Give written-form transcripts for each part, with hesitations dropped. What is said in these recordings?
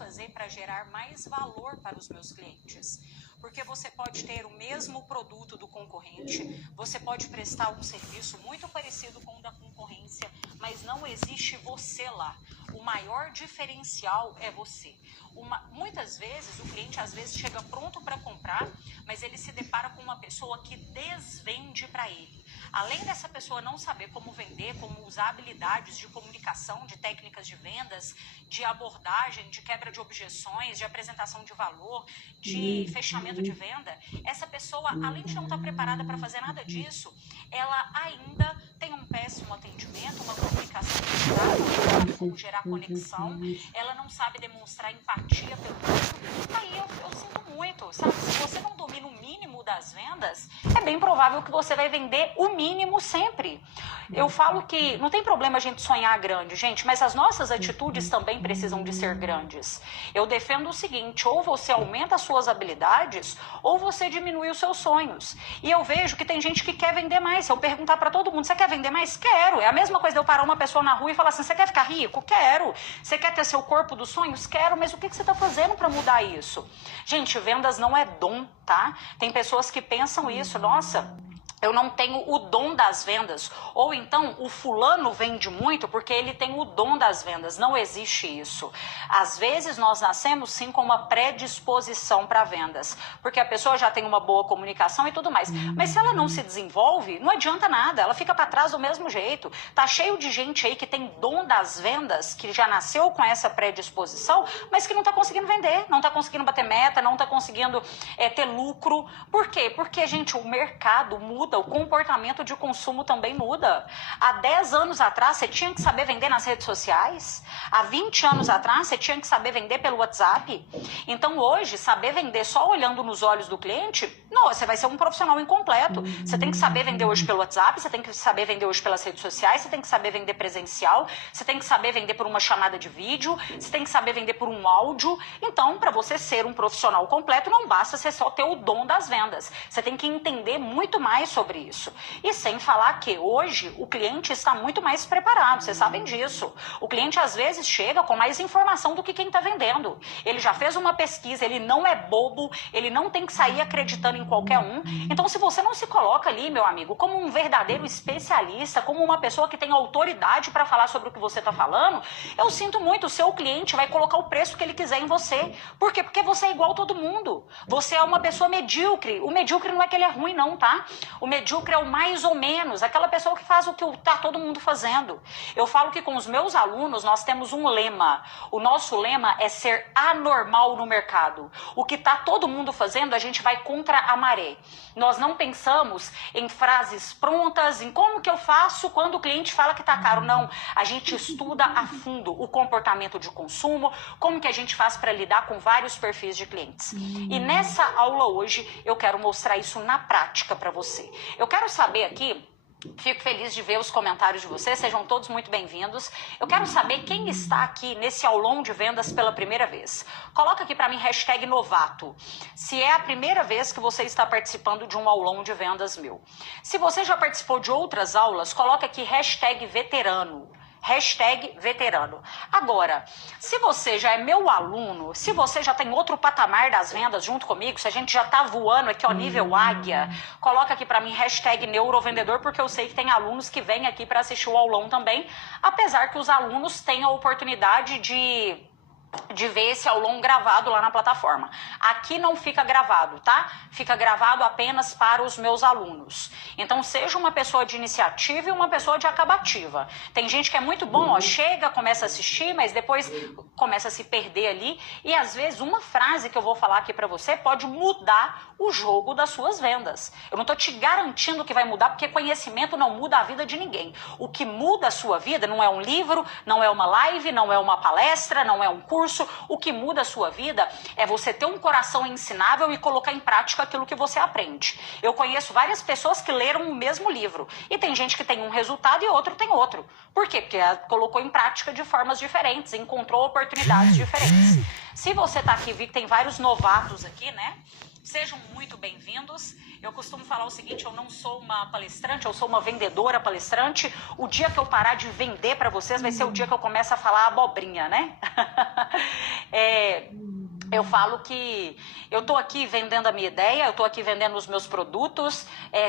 fazer para gerar mais valor para os meus clientes? Porque você pode ter o mesmo produto do concorrente, você pode prestar um serviço muito parecido com o da concorrência, mas não existe você lá. O maior diferencial é você. Muitas vezes, o cliente às vezes chega pronto para comprar, mas ele se depara com uma pessoa que desvende para ele. Além dessa pessoa não saber como vender, como usar habilidades de comunicação, de técnicas de vendas, de abordagem, de quebra de objeções, de apresentação de valor, de fechamento de venda, essa pessoa, além de não estar preparada para fazer nada disso, ela ainda tem um péssimo atendimento, uma comunicação limitada, não sabe como gerar conexão, ela não sabe demonstrar empatia pelo outro. Aí eu sinto muito, sabe? Se você não domina o mínimo das vendas, é bem provável que você vai vender o mínimo sempre. Eu falo que não tem problema a gente sonhar grande, gente, mas as nossas atitudes também precisam de ser grandes. Eu defendo o seguinte, ou você aumenta as suas habilidades, ou você diminui os seus sonhos. E eu vejo que tem gente que quer vender mais. Se eu perguntar para todo mundo, você quer vender mais? Quero. É a mesma coisa de eu parar uma pessoa na rua e falar assim, você quer ficar rico? Quero. Você quer ter seu corpo dos sonhos? Quero. Mas o que você está fazendo para mudar isso? Gente, vendas não é dom, tá? Tem pessoas que pensam isso, nossa, eu não tenho o dom das vendas. Ou então, o fulano vende muito porque ele tem o dom das vendas. Não existe isso. Às vezes, nós nascemos sim com uma predisposição para vendas. Porque a pessoa já tem uma boa comunicação e tudo mais. Mas se ela não se desenvolve, não adianta nada. Ela fica para trás do mesmo jeito. Tá cheio de gente aí que tem dom das vendas, que já nasceu com essa predisposição, mas que não tá conseguindo vender, não tá conseguindo bater meta, não tá conseguindo ter lucro. Por quê? Porque, gente, o mercado muda. O comportamento de consumo também muda. Há 10 anos atrás, você tinha que saber vender nas redes sociais. Há 20 anos atrás, você tinha que saber vender pelo WhatsApp. Então, hoje, saber vender só olhando nos olhos do cliente, não, você vai ser um profissional incompleto. Você tem que saber vender hoje pelo WhatsApp, você tem que saber vender hoje pelas redes sociais, você tem que saber vender presencial, você tem que saber vender por uma chamada de vídeo, você tem que saber vender por um áudio. Então, para você ser um profissional completo, não basta você só ter o dom das vendas. Você tem que entender muito mais sobre isso. E sem falar que hoje o cliente está muito mais preparado, vocês sabem disso. O cliente às vezes chega com mais informação do que quem está vendendo. Ele já fez uma pesquisa, ele não é bobo, ele não tem que sair acreditando em qualquer um. Então, se você não se coloca ali, meu amigo, como um verdadeiro especialista, como uma pessoa que tem autoridade para falar sobre o que você está falando, eu sinto muito, o seu cliente vai colocar o preço que ele quiser em você. Por quê? Porque você é igual a todo mundo. Você é uma pessoa medíocre. O medíocre não é que ele é ruim, não, tá? O medíocre é o mais ou menos, aquela pessoa que faz o que está todo mundo fazendo. Eu falo que com os meus alunos nós temos um lema. O nosso lema é ser anormal no mercado. O que está todo mundo fazendo, a gente vai contra a maré. Nós não pensamos em frases prontas, em como que eu faço quando o cliente fala que está caro. Não, a gente estuda a fundo o comportamento de consumo, como que a gente faz para lidar com vários perfis de clientes. E nessa aula hoje eu quero mostrar isso na prática para você. Eu quero saber aqui, fico feliz de ver os comentários de vocês, sejam todos muito bem-vindos. Eu quero saber quem está aqui nesse aulão de vendas pela primeira vez. Coloca aqui para mim hashtag novato, se é a primeira vez que você está participando de um aulão de vendas meu. Se você já participou de outras aulas, coloca aqui hashtag veterano. Hashtag veterano. Agora, se você já é meu aluno, se você já tem outro patamar das vendas junto comigo, se a gente já tá voando aqui ao nível águia, coloca aqui pra mim hashtag neurovendedor, porque eu sei que tem alunos que vêm aqui para assistir o aulão também, apesar que os alunos têm a oportunidade de ver esse aulão gravado lá na plataforma. Aqui não fica gravado, tá? Fica gravado apenas para os meus alunos. Então, seja uma pessoa de iniciativa e uma pessoa de acabativa. Tem gente que é muito bom, ó, chega, começa a assistir, mas depois começa a se perder ali. E, às vezes, uma frase que eu vou falar aqui para você pode mudar o jogo das suas vendas. Eu não tô te garantindo que vai mudar, porque conhecimento não muda a vida de ninguém. O que muda a sua vida não é um livro, não é uma live, não é uma palestra, não é um curso. O que muda a sua vida é você ter um coração ensinável e colocar em prática aquilo que você aprende. Eu conheço várias pessoas que leram o mesmo livro e tem gente que tem um resultado e outro tem outro. Por quê? Porque ela colocou em prática de formas diferentes, encontrou oportunidades diferentes. Se você está aqui e vi que tem vários novatos aqui, né? Sejam muito bem-vindos. Eu costumo falar o seguinte, eu não sou uma palestrante, eu sou uma vendedora palestrante. O dia que eu parar de vender para vocês vai ser o dia que eu começo a falar abobrinha, né? Eu falo que eu estou aqui vendendo a minha ideia, eu estou aqui vendendo os meus produtos.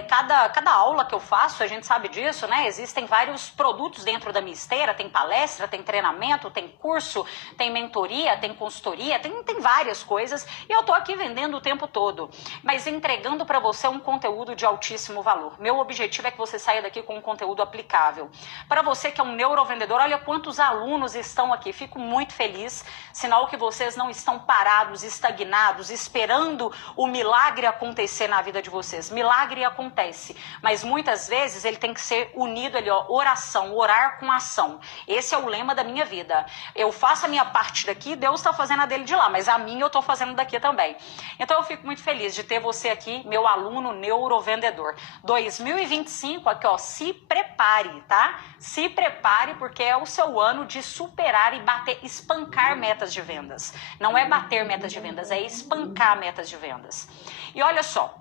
Cada aula que eu faço, a gente sabe disso, né? Existem vários produtos dentro da minha esteira, tem palestra, tem treinamento, tem curso, tem mentoria, tem consultoria, tem várias coisas. E eu estou aqui vendendo o tempo todo, mas entregando para você um conteúdo de altíssimo valor. Meu objetivo é que você saia daqui com um conteúdo aplicável. Para você que é um neurovendedor, olha quantos alunos estão aqui. Fico muito feliz, sinal que vocês não estão parados, estagnados, esperando o milagre acontecer na vida de vocês. Milagre acontece, mas muitas vezes ele tem que ser unido ali, ó, oração, orar com ação. Esse é o lema da minha vida. Eu faço a minha parte daqui, Deus está fazendo a dele de lá, mas a minha eu estou fazendo daqui também. Então eu fico muito feliz de ter você aqui, meu aluno neurovendedor. 2025, aqui ó, se prepare, tá? Se prepare, porque é o seu ano de superar e bater, espancar metas de vendas. Não é bater metas de vendas, é espancar metas de vendas. E olha só,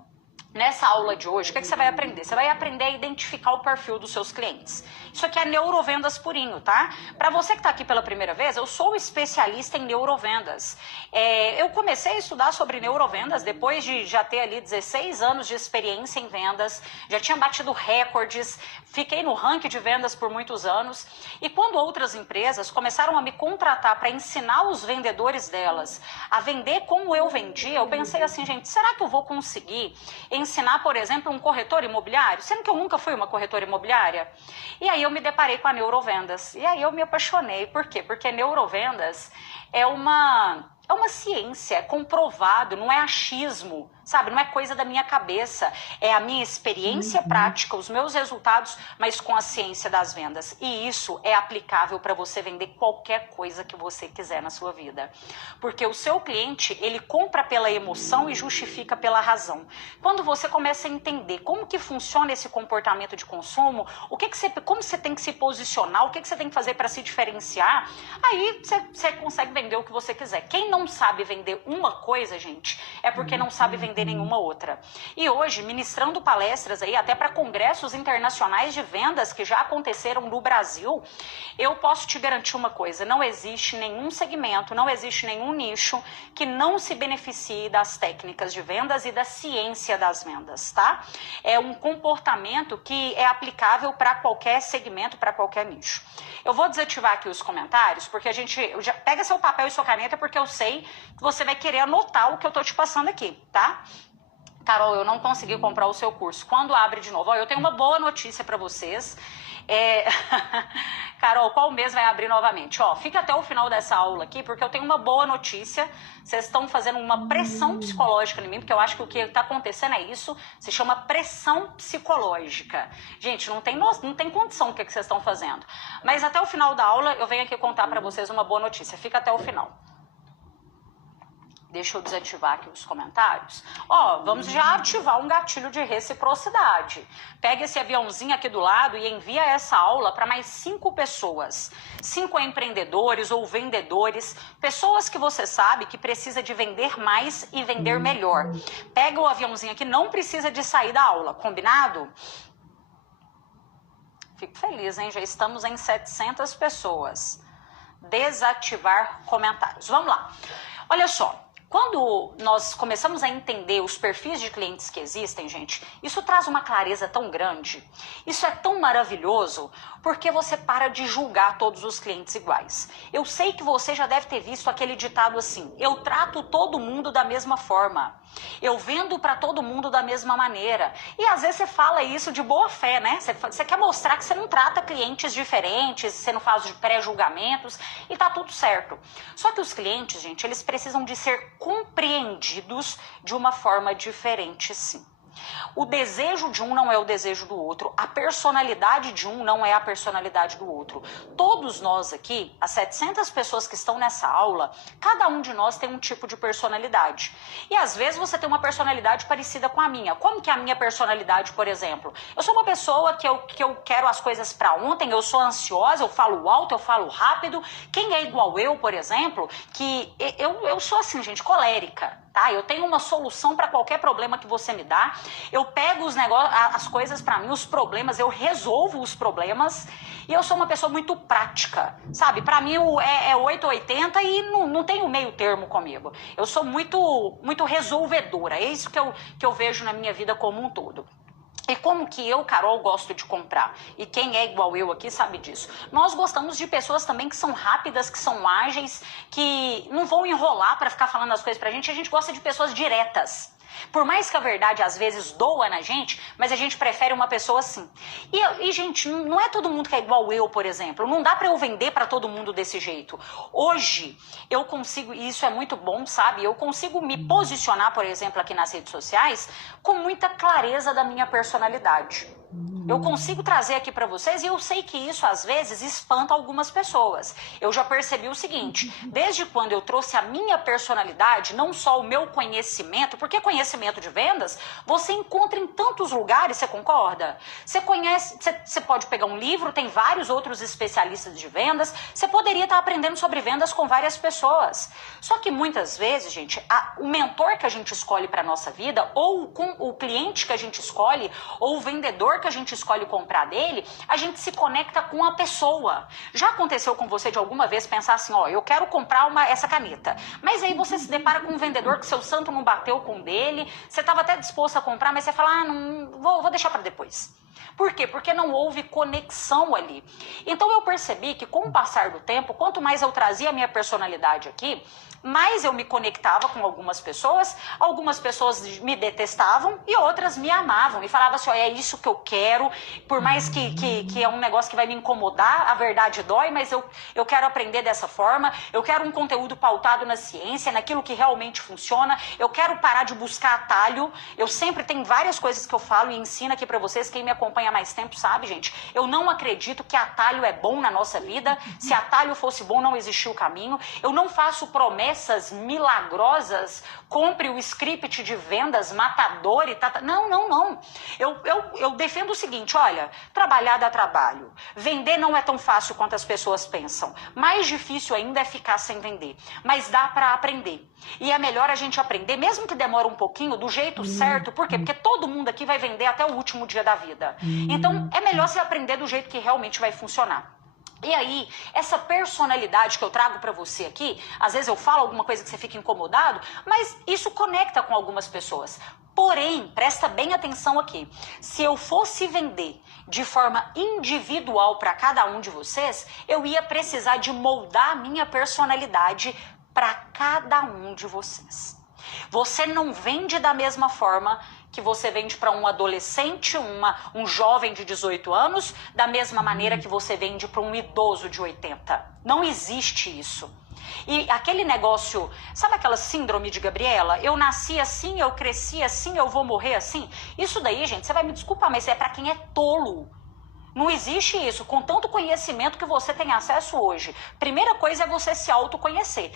nessa aula de hoje, o que você vai aprender? Você vai aprender a identificar o perfil dos seus clientes. Isso aqui é neurovendas purinho, tá? Para você que está aqui pela primeira vez, eu sou especialista em neurovendas. Eu comecei a estudar sobre neurovendas depois de já ter ali 16 anos de experiência em vendas, já tinha batido recordes, fiquei no ranking de vendas por muitos anos. E quando outras empresas começaram a me contratar para ensinar os vendedores delas a vender como eu vendia, eu pensei assim, gente, será que eu vou conseguir ensinar, por exemplo, um corretor imobiliário? Sendo que eu nunca fui uma corretora imobiliária. E aí eu me deparei com a neurovendas. E aí eu me apaixonei. Por quê? Porque neurovendas é uma ciência, é comprovado, não é achismo, sabe? Não é coisa da minha cabeça, é a minha experiência prática, os meus resultados, mas com a ciência das vendas. E isso é aplicável para você vender qualquer coisa que você quiser na sua vida. Porque o seu cliente, ele compra pela emoção e justifica pela razão. Quando você começa a entender como que funciona esse comportamento de consumo, como você tem que se posicionar, o que você tem que fazer para se diferenciar, aí você consegue vender o que você quiser. Quem não sabe vender uma coisa, gente, é porque não sabe vender nenhuma outra. E hoje, ministrando palestras aí, até para congressos internacionais de vendas que já aconteceram no Brasil, eu posso te garantir uma coisa, não existe nenhum segmento, não existe nenhum nicho que não se beneficie das técnicas de vendas e da ciência das vendas, tá? É um comportamento que é aplicável para qualquer segmento, para qualquer nicho. Eu vou desativar aqui os comentários, porque pega seu papel e sua caneta, porque eu sei que você vai querer anotar o que eu tô te passando aqui, tá? Carol, eu não consegui comprar o seu curso. Quando abre de novo? Ó, eu tenho uma boa notícia para vocês. Carol, qual mês vai abrir novamente? Ó, fica até o final dessa aula aqui, porque eu tenho uma boa notícia. Vocês estão fazendo uma pressão psicológica em mim, porque eu acho que o que está acontecendo é isso. Se chama pressão psicológica. Gente, não tem condição o que vocês estão fazendo. Mas até o final da aula eu venho aqui contar para vocês uma boa notícia. Fica até o final. Deixa eu desativar aqui os comentários. Ó, vamos já ativar um gatilho de reciprocidade. Pega esse aviãozinho aqui do lado e envia essa aula para mais 5 pessoas. 5 empreendedores ou vendedores, pessoas que você sabe que precisa de vender mais e vender melhor. Pega o aviãozinho aqui, não precisa de sair da aula, combinado? Fico feliz, hein? Já estamos em 700 pessoas. Desativar comentários. Vamos lá. Olha só. Quando nós começamos a entender os perfis de clientes que existem, gente, isso traz uma clareza tão grande, isso é tão maravilhoso, porque você para de julgar todos os clientes iguais. Eu sei que você já deve ter visto aquele ditado assim, eu trato todo mundo da mesma forma, eu vendo para todo mundo da mesma maneira. E às vezes você fala isso de boa fé, né? Você quer mostrar que você não trata clientes diferentes, você não faz de pré-julgamentos e tá tudo certo. Só que os clientes, gente, eles precisam de ser compreendidos de uma forma diferente, sim. O desejo de um não é o desejo do outro, a personalidade de um não é a personalidade do outro. Todos nós aqui, as 700 pessoas que estão nessa aula, cada um de nós tem um tipo de personalidade. E às vezes você tem uma personalidade parecida com a minha. Como que é a minha personalidade, por exemplo? Eu sou uma pessoa que eu quero as coisas para ontem, eu sou ansiosa, eu falo alto, eu falo rápido. Quem é igual eu, por exemplo, que eu sou assim, gente, colérica. Tá? Eu tenho uma solução para qualquer problema que você me dá. Eu pego os negócios, as coisas pra mim, os problemas, eu resolvo os problemas. E eu sou uma pessoa muito prática, sabe? Pra mim é 880 e não tem o meio termo comigo. Eu sou muito resolvedora. É isso que eu vejo na minha vida como um todo. E como que eu, Carol, gosto de comprar? E quem é igual eu aqui sabe disso. Nós gostamos de pessoas também que são rápidas, que são ágeis, que não vão enrolar para ficar falando as coisas pra gente. A gente gosta de pessoas diretas. Por mais que a verdade às vezes doa na gente, mas a gente prefere uma pessoa assim. E gente, não é todo mundo que é igual eu, por exemplo. Não dá pra eu vender pra todo mundo desse jeito. Hoje, eu consigo, e isso é muito bom, sabe? Eu consigo me posicionar, por exemplo, aqui nas redes sociais, com muita clareza da minha personalidade. Eu consigo trazer aqui pra vocês e eu sei que isso às vezes espanta algumas pessoas. Eu já percebi o seguinte, desde quando eu trouxe a minha personalidade, não só o meu conhecimento, porque conhecimento de vendas você encontra em tantos lugares, você concorda? Você pode pegar um livro, tem vários outros especialistas de vendas, você poderia estar aprendendo sobre vendas com várias pessoas. Só que muitas vezes, gente, o mentor que a gente escolhe pra nossa vida, ou o cliente que a gente escolhe, ou o vendedor que a gente escolhe comprar dele, a gente se conecta com a pessoa. Já aconteceu com você de alguma vez pensar assim, ó, eu quero comprar essa caneta, mas aí você se depara com um vendedor que seu santo não bateu com o dele, você estava até disposto a comprar, mas você fala, não, vou deixar para depois. Por quê? Porque não houve conexão ali. Então eu percebi que com o passar do tempo, quanto mais eu trazia a minha personalidade aqui, mais eu me conectava com algumas pessoas me detestavam e outras me amavam e falavam assim, ó, é isso que eu quero, por mais que é um negócio que vai me incomodar, a verdade dói, mas eu quero aprender dessa forma, eu quero um conteúdo pautado na ciência, naquilo que realmente funciona, eu quero parar de buscar atalho, eu sempre tenho várias coisas que eu falo e ensino aqui pra vocês, quem me acompanha há mais tempo sabe, gente, eu não acredito que atalho é bom na nossa vida, se atalho fosse bom não existia o caminho, eu não faço promessas milagrosas, compre o script de vendas matador e tal. Não. Eu defendo o seguinte, olha, trabalhar dá trabalho. Vender não é tão fácil quanto as pessoas pensam. Mais difícil ainda é ficar sem vender. Mas dá para aprender. E é melhor a gente aprender, mesmo que demore um pouquinho, do jeito certo. Por quê? Porque todo mundo aqui vai vender até o último dia da vida. Então, é melhor você aprender do jeito que realmente vai funcionar. E aí, essa personalidade que eu trago pra você aqui, às vezes eu falo alguma coisa que você fica incomodado, mas isso conecta com algumas pessoas. Porém, presta bem atenção aqui, se eu fosse vender de forma individual para cada um de vocês, eu ia precisar de moldar a minha personalidade para cada um de vocês. Você não vende da mesma forma que você vende para um adolescente, um jovem de 18 anos, da mesma maneira que você vende para um idoso de 80. Não existe isso. E aquele negócio, sabe aquela síndrome de Gabriela? Eu nasci assim, eu cresci assim, eu vou morrer assim? Isso daí, gente, você vai me desculpar, mas é para quem é tolo. Não existe isso, com tanto conhecimento que você tem acesso hoje. Primeira coisa é você se autoconhecer.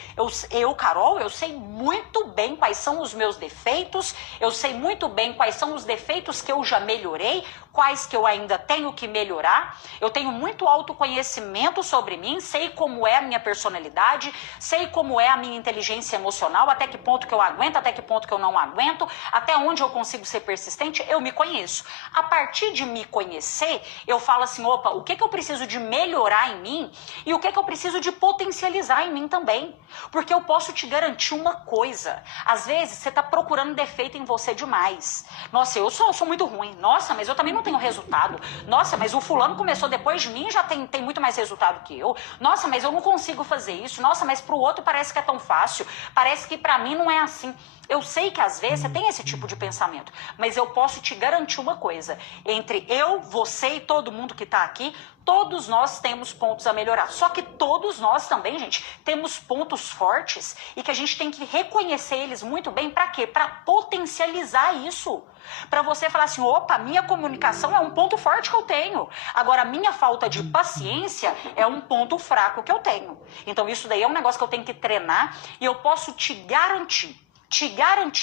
Eu, Carol, eu sei muito bem quais são os meus defeitos, eu sei muito bem quais são os defeitos que eu já melhorei, quais que eu ainda tenho que melhorar. Eu tenho muito autoconhecimento sobre mim, sei como é a minha personalidade, sei como é a minha inteligência emocional, até que ponto que eu aguento, até que ponto que eu não aguento, até onde eu consigo ser persistente, eu me conheço. A partir de me conhecer, eu falo assim, opa, o que eu preciso de melhorar em mim e o que eu preciso de potencializar em mim também. Porque eu posso te garantir uma coisa, às vezes você está procurando defeito em você demais. Nossa, eu sou muito ruim. Nossa, mas eu também não tenho resultado. Nossa, mas o fulano começou depois de mim e já tem muito mais resultado que eu. Nossa, mas eu não consigo fazer isso. Nossa, mas pro outro parece que é tão fácil. Parece que pra mim não é assim. Eu sei que às vezes você tem esse tipo de pensamento, mas eu posso te garantir uma coisa. Entre eu, você e todo mundo que tá aqui, todos nós temos pontos a melhorar. Só que todos nós também, gente, temos pontos fortes e que a gente tem que reconhecer eles muito bem. Pra quê? Pra potencializar isso. Pra você falar assim, opa, minha comunicação é um ponto forte que eu tenho. Agora, a minha falta de paciência é um ponto fraco que eu tenho. Então, isso daí é um negócio que eu tenho que treinar e eu posso te garantir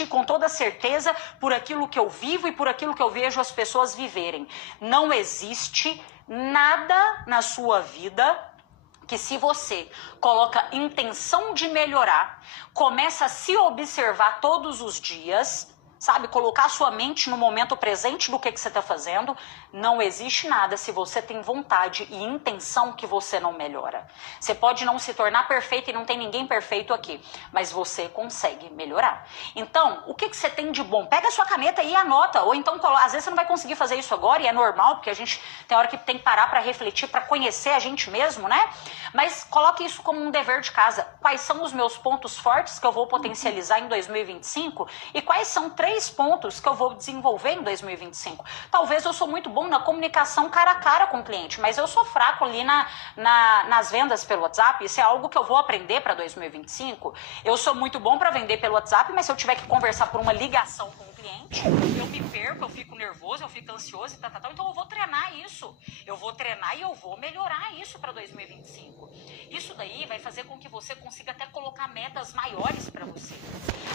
com toda certeza por aquilo que eu vivo e por aquilo que eu vejo as pessoas viverem. Não existe nada na sua vida que, se você coloca intenção de melhorar, começa a se observar todos os dias, sabe? Colocar a sua mente no momento presente do que você está fazendo. Não existe nada se você tem vontade e intenção que você não melhora. Você pode não se tornar perfeito e não tem ninguém perfeito aqui, mas você consegue melhorar. Então, o que você tem de bom? Pega a sua caneta e anota, ou então, às vezes você não vai conseguir fazer isso agora e é normal, porque a gente tem hora que tem que parar para refletir, para conhecer a gente mesmo, né? Mas coloque isso como um dever de casa. Quais são os meus pontos fortes que eu vou potencializar em 2025 e quais são 3 pontos que eu vou desenvolver em 2025. Talvez eu sou muito bom na comunicação cara a cara com o cliente, mas eu sou fraco ali nas vendas pelo WhatsApp. Isso é algo que eu vou aprender para 2025. Eu sou muito bom para vender pelo WhatsApp, mas se eu tiver que conversar por uma ligação com o cliente, eu me perco, eu fico nervoso, eu fico ansioso e tal. Então eu vou treinar isso. Eu vou treinar e eu vou melhorar isso para 2025. Isso daí vai fazer com que você consiga até colocar metas maiores para você.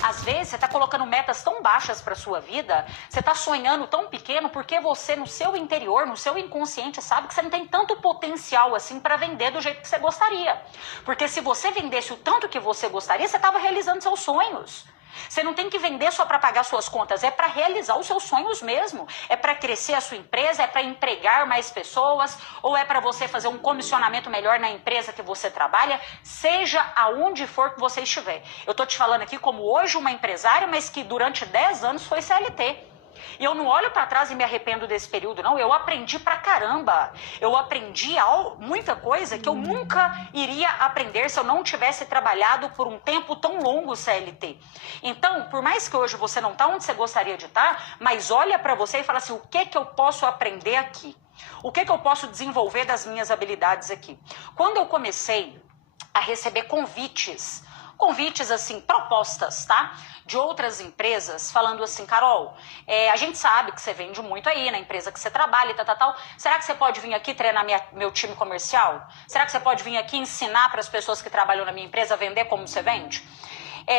Às vezes você está colocando metas tão baixas para sua vida, você está sonhando tão pequeno porque você no seu interior, no seu inconsciente, sabe que você não tem tanto potencial assim para vender do jeito que você gostaria. Porque se você vendesse o tanto que você gostaria, você estava realizando seus sonhos. Você não tem que vender só para pagar suas contas, é para realizar os seus sonhos mesmo. É para crescer a sua empresa, é para empregar mais pessoas, ou é para você fazer um comissionamento melhor na empresa que você trabalha, seja aonde for que você estiver. Eu tô te falando aqui como hoje uma empresária, mas que durante 10 anos foi CLT. E eu não olho para trás e me arrependo desse período, não. Eu aprendi pra caramba. Eu aprendi muita coisa que eu nunca iria aprender se eu não tivesse trabalhado por um tempo tão longo CLT. Então, por mais que hoje você não está onde você gostaria de estar, mas olha para você e fala assim, o que eu posso aprender aqui? O que eu posso desenvolver das minhas habilidades aqui? Quando eu comecei a receber convites assim, propostas, tá? De outras empresas, falando assim, Carol, a gente sabe que você vende muito aí na empresa que você trabalha e tal. Será que você pode vir aqui treinar meu time comercial? Será que você pode vir aqui ensinar para as pessoas que trabalham na minha empresa a vender como você vende?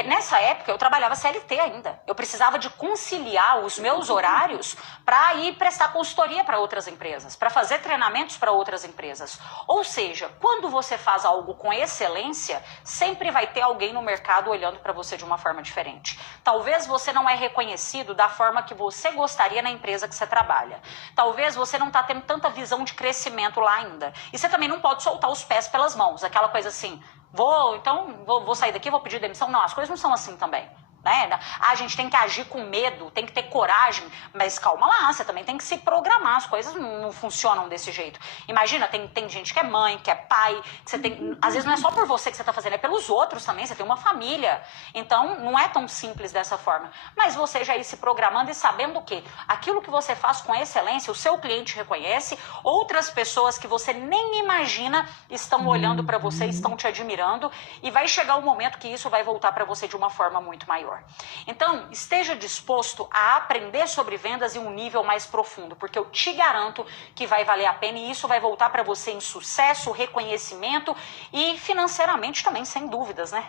Nessa época eu trabalhava CLT ainda. Eu precisava de conciliar os meus horários para ir prestar consultoria para outras empresas, para fazer treinamentos para outras empresas. Ou seja, quando você faz algo com excelência, sempre vai ter alguém no mercado olhando para você de uma forma diferente. Talvez você não é reconhecido da forma que você gostaria na empresa que você trabalha. Talvez você não está tendo tanta visão de crescimento lá ainda. E você também não pode soltar os pés pelas mãos, aquela coisa assim, vou sair daqui, vou pedir demissão. Não, as coisas não são assim também. Né? A gente tem que agir com medo, tem que ter coragem, mas calma lá, você também tem que se programar, as coisas não funcionam desse jeito. Imagina, tem gente que é mãe, que é pai, que você tem, às vezes não é só por você que você está fazendo, é pelos outros também, você tem uma família. Então, não é tão simples dessa forma. Mas você já ir se programando e sabendo que aquilo que você faz com excelência, o seu cliente reconhece, outras pessoas que você nem imagina estão olhando para você, estão te admirando, e vai chegar um momento que isso vai voltar para você de uma forma muito maior. Então, esteja disposto a aprender sobre vendas em um nível mais profundo, porque eu te garanto que vai valer a pena e isso vai voltar para você em sucesso, reconhecimento e financeiramente também, sem dúvidas, né?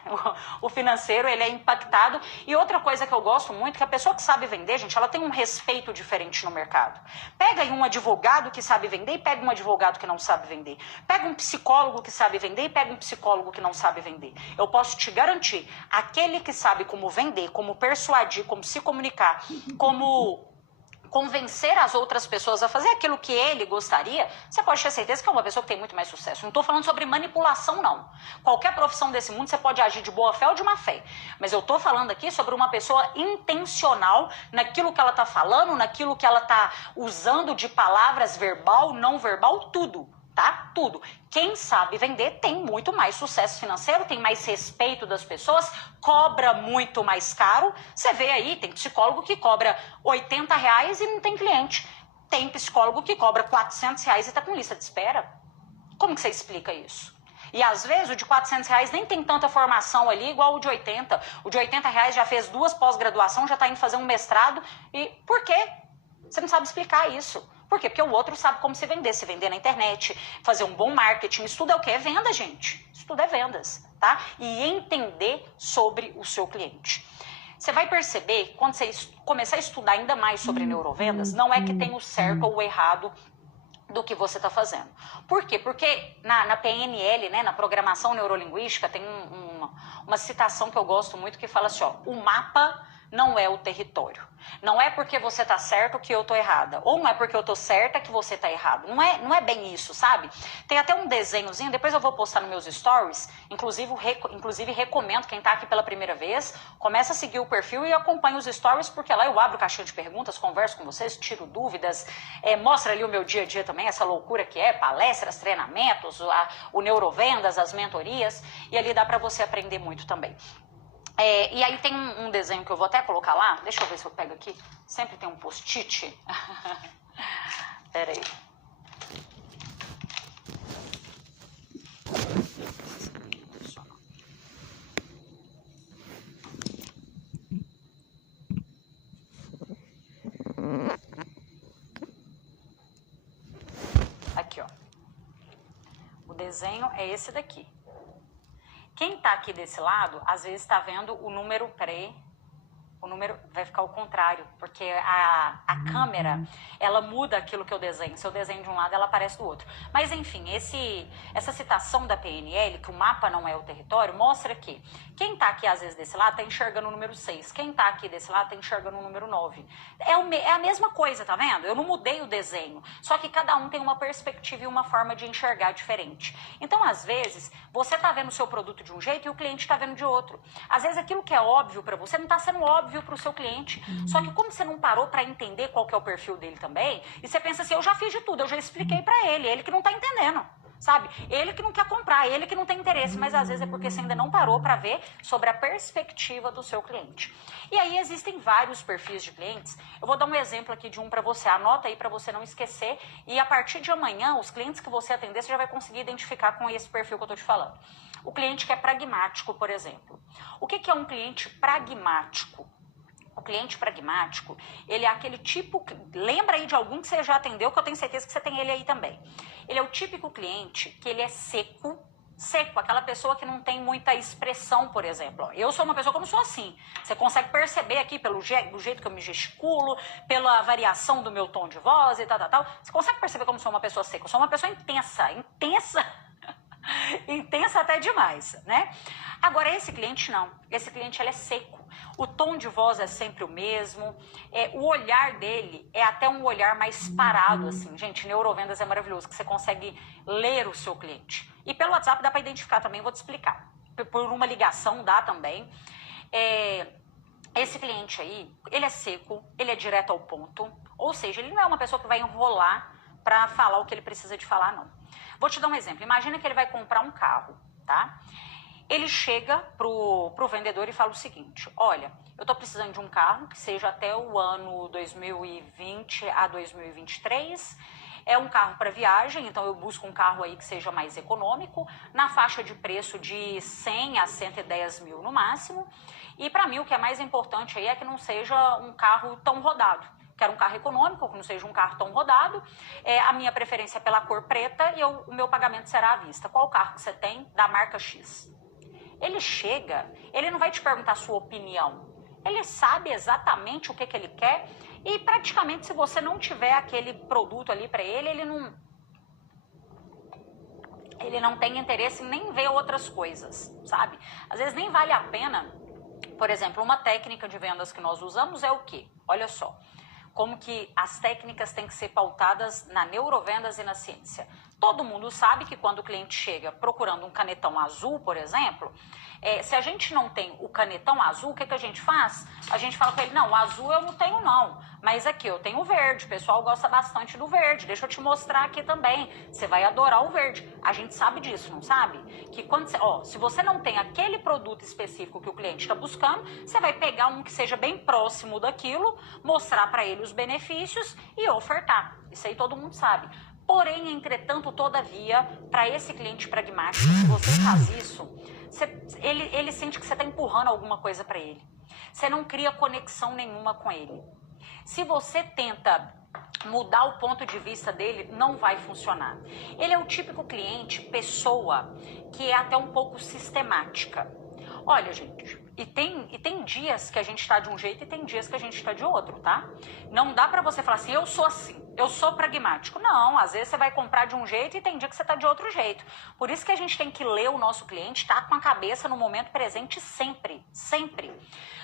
O financeiro, ele é impactado. E outra coisa que eu gosto muito, que a pessoa que sabe vender, gente, ela tem um respeito diferente no mercado. Pega aí um advogado que sabe vender e pega um advogado que não sabe vender. Pega um psicólogo que sabe vender e pega um psicólogo que não sabe vender. Eu posso te garantir, aquele que sabe como vender, como persuadir, como se comunicar, como convencer as outras pessoas a fazer aquilo que ele gostaria, você pode ter certeza que é uma pessoa que tem muito mais sucesso. Não estou falando sobre manipulação, não. Qualquer profissão desse mundo você pode agir de boa fé ou de má fé. Mas eu estou falando aqui sobre uma pessoa intencional naquilo que ela está falando, naquilo que ela está usando de palavras verbal, não verbal, tudo. Tá? Tudo. Quem sabe vender tem muito mais sucesso financeiro, tem mais respeito das pessoas, cobra muito mais caro. Você vê aí, tem psicólogo que cobra R$80 e não tem cliente. Tem psicólogo que cobra R$400 e está com lista de espera. Como que você explica isso? E às vezes o de R$400 nem tem tanta formação ali igual o de 80. O de R$80 já fez 2 pós-graduação, já está indo fazer um mestrado. E por quê? Você não sabe explicar isso. Por quê? Porque o outro sabe como se vender na internet, fazer um bom marketing. Isso tudo é o quê? É venda, gente. Isso tudo é vendas, tá? E entender sobre o seu cliente. Você vai perceber, quando você começar a estudar ainda mais sobre neurovendas, não é que tem o certo ou o errado do que você está fazendo. Por quê? Porque na PNL, né, na programação neurolinguística, tem uma citação que eu gosto muito que fala assim, ó, o mapa não é o território. Não é porque você tá certo que eu tô errada. Ou não é porque eu tô certa que você tá errado. Não é bem isso, sabe? Tem até um desenhozinho, depois eu vou postar nos meus stories. Inclusive recomendo, quem tá aqui pela primeira vez, começa a seguir o perfil e acompanha os stories, porque lá eu abro caixinha de perguntas, converso com vocês, tiro dúvidas, mostra ali o meu dia a dia também, essa loucura que é, palestras, treinamentos, o Neurovendas, as mentorias, e ali dá pra você aprender muito também. E aí tem um desenho que eu vou até colocar lá. Deixa eu ver se eu pego aqui. Sempre tem um post-it. Pera aí. Aqui, ó. O desenho é esse daqui. Quem tá aqui desse lado, às vezes tá vendo o número o número vai ficar ao contrário, porque a câmera, ela muda aquilo que eu desenho. Se eu desenho de um lado, ela aparece do outro. Mas, enfim, essa citação da PNL, que o mapa não é o território, mostra que quem tá aqui, às vezes, desse lado, tá enxergando o número 6. Quem tá aqui desse lado, tá enxergando o número 9. É a mesma coisa, tá vendo? Eu não mudei o desenho. Só que cada um tem uma perspectiva e uma forma de enxergar diferente. Então, às vezes, você tá vendo o seu produto de um jeito e o cliente tá vendo de outro. Às vezes, aquilo que é óbvio para você não tá sendo óbvio para o seu cliente. Só que como você não parou para entender qual que é o perfil dele também, e você pensa assim, eu já fiz de tudo, eu já expliquei para ele que não tá entendendo, sabe? Ele que não quer comprar, ele que não tem interesse, mas às vezes é porque você ainda não parou para ver sobre a perspectiva do seu cliente. E aí existem vários perfis de clientes. Eu vou dar um exemplo aqui de um para você, anota aí para você não esquecer, e a partir de amanhã, os clientes que você atender, você já vai conseguir identificar com esse perfil que eu tô te falando. O cliente que é pragmático, por exemplo. O que é um cliente pragmático? O cliente pragmático, ele é aquele tipo... Lembra aí de algum que você já atendeu, que eu tenho certeza que você tem ele aí também. Ele é o típico cliente que ele é seco, aquela pessoa que não tem muita expressão, por exemplo. Eu sou uma pessoa como sou assim. Você consegue perceber aqui do jeito que eu me gesticulo, pela variação do meu tom de voz e tal. Você consegue perceber como sou uma pessoa seca. Eu sou uma pessoa intensa. Intensa até demais, né? Agora, esse cliente não. Esse cliente, ele é seco. O tom de voz é sempre o mesmo. O olhar dele é até um olhar mais parado, assim. Gente, Neurovendas é maravilhoso, que você consegue ler o seu cliente. E pelo WhatsApp dá para identificar também, vou te explicar. Por uma ligação dá também. Esse cliente aí, ele é seco, ele é direto ao ponto. Ou seja, ele não é uma pessoa que vai enrolar para falar o que ele precisa de falar, não. Vou te dar um exemplo. Imagina que ele vai comprar um carro, tá? Ele chega pro vendedor e fala o seguinte, olha, eu tô precisando de um carro que seja até o ano 2020 a 2023, é um carro para viagem, então eu busco um carro aí que seja mais econômico, na faixa de preço de 100 a 110 mil no máximo, e para mim o que é mais importante aí é que não seja um carro tão rodado. Quero um carro econômico, que não seja um carro tão rodado, a minha preferência é pela cor preta e o meu pagamento será à vista. Qual carro que você tem da marca X? Ele chega, ele não vai te perguntar a sua opinião, ele sabe exatamente o que ele quer e praticamente se você não tiver aquele produto ali para ele, ele não tem interesse em nem ver outras coisas, sabe? Às vezes nem vale a pena, por exemplo, uma técnica de vendas que nós usamos é o quê? Olha só. Como que as técnicas têm que ser pautadas na neurovendas e na ciência. Todo mundo sabe que quando o cliente chega procurando um canetão azul, por exemplo, se a gente não tem o canetão azul, o que a gente faz? A gente fala com ele, não, o azul eu não tenho não, mas aqui eu tenho o verde, o pessoal gosta bastante do verde, deixa eu te mostrar aqui também, você vai adorar o verde. A gente sabe disso, não sabe? Que quando se você não tem aquele produto específico que o cliente está buscando, você vai pegar um que seja bem próximo daquilo, mostrar para ele os benefícios e ofertar. Isso aí todo mundo sabe. Porém, entretanto, todavia, para esse cliente pragmático, se você faz isso, ele sente que você está empurrando alguma coisa para ele. Você não cria conexão nenhuma com ele. Se você tenta mudar o ponto de vista dele, não vai funcionar. Ele é o típico cliente, pessoa, que é até um pouco sistemática. Olha, gente, e tem dias dias que a gente está de um jeito e tem dias que a gente está de outro, tá? Não dá pra você falar assim, eu sou assim, eu sou pragmático. Não, às vezes você vai comprar de um jeito e tem dia que você tá de outro jeito. Por isso que a gente tem que ler o nosso cliente, tá com a cabeça no momento presente sempre, sempre.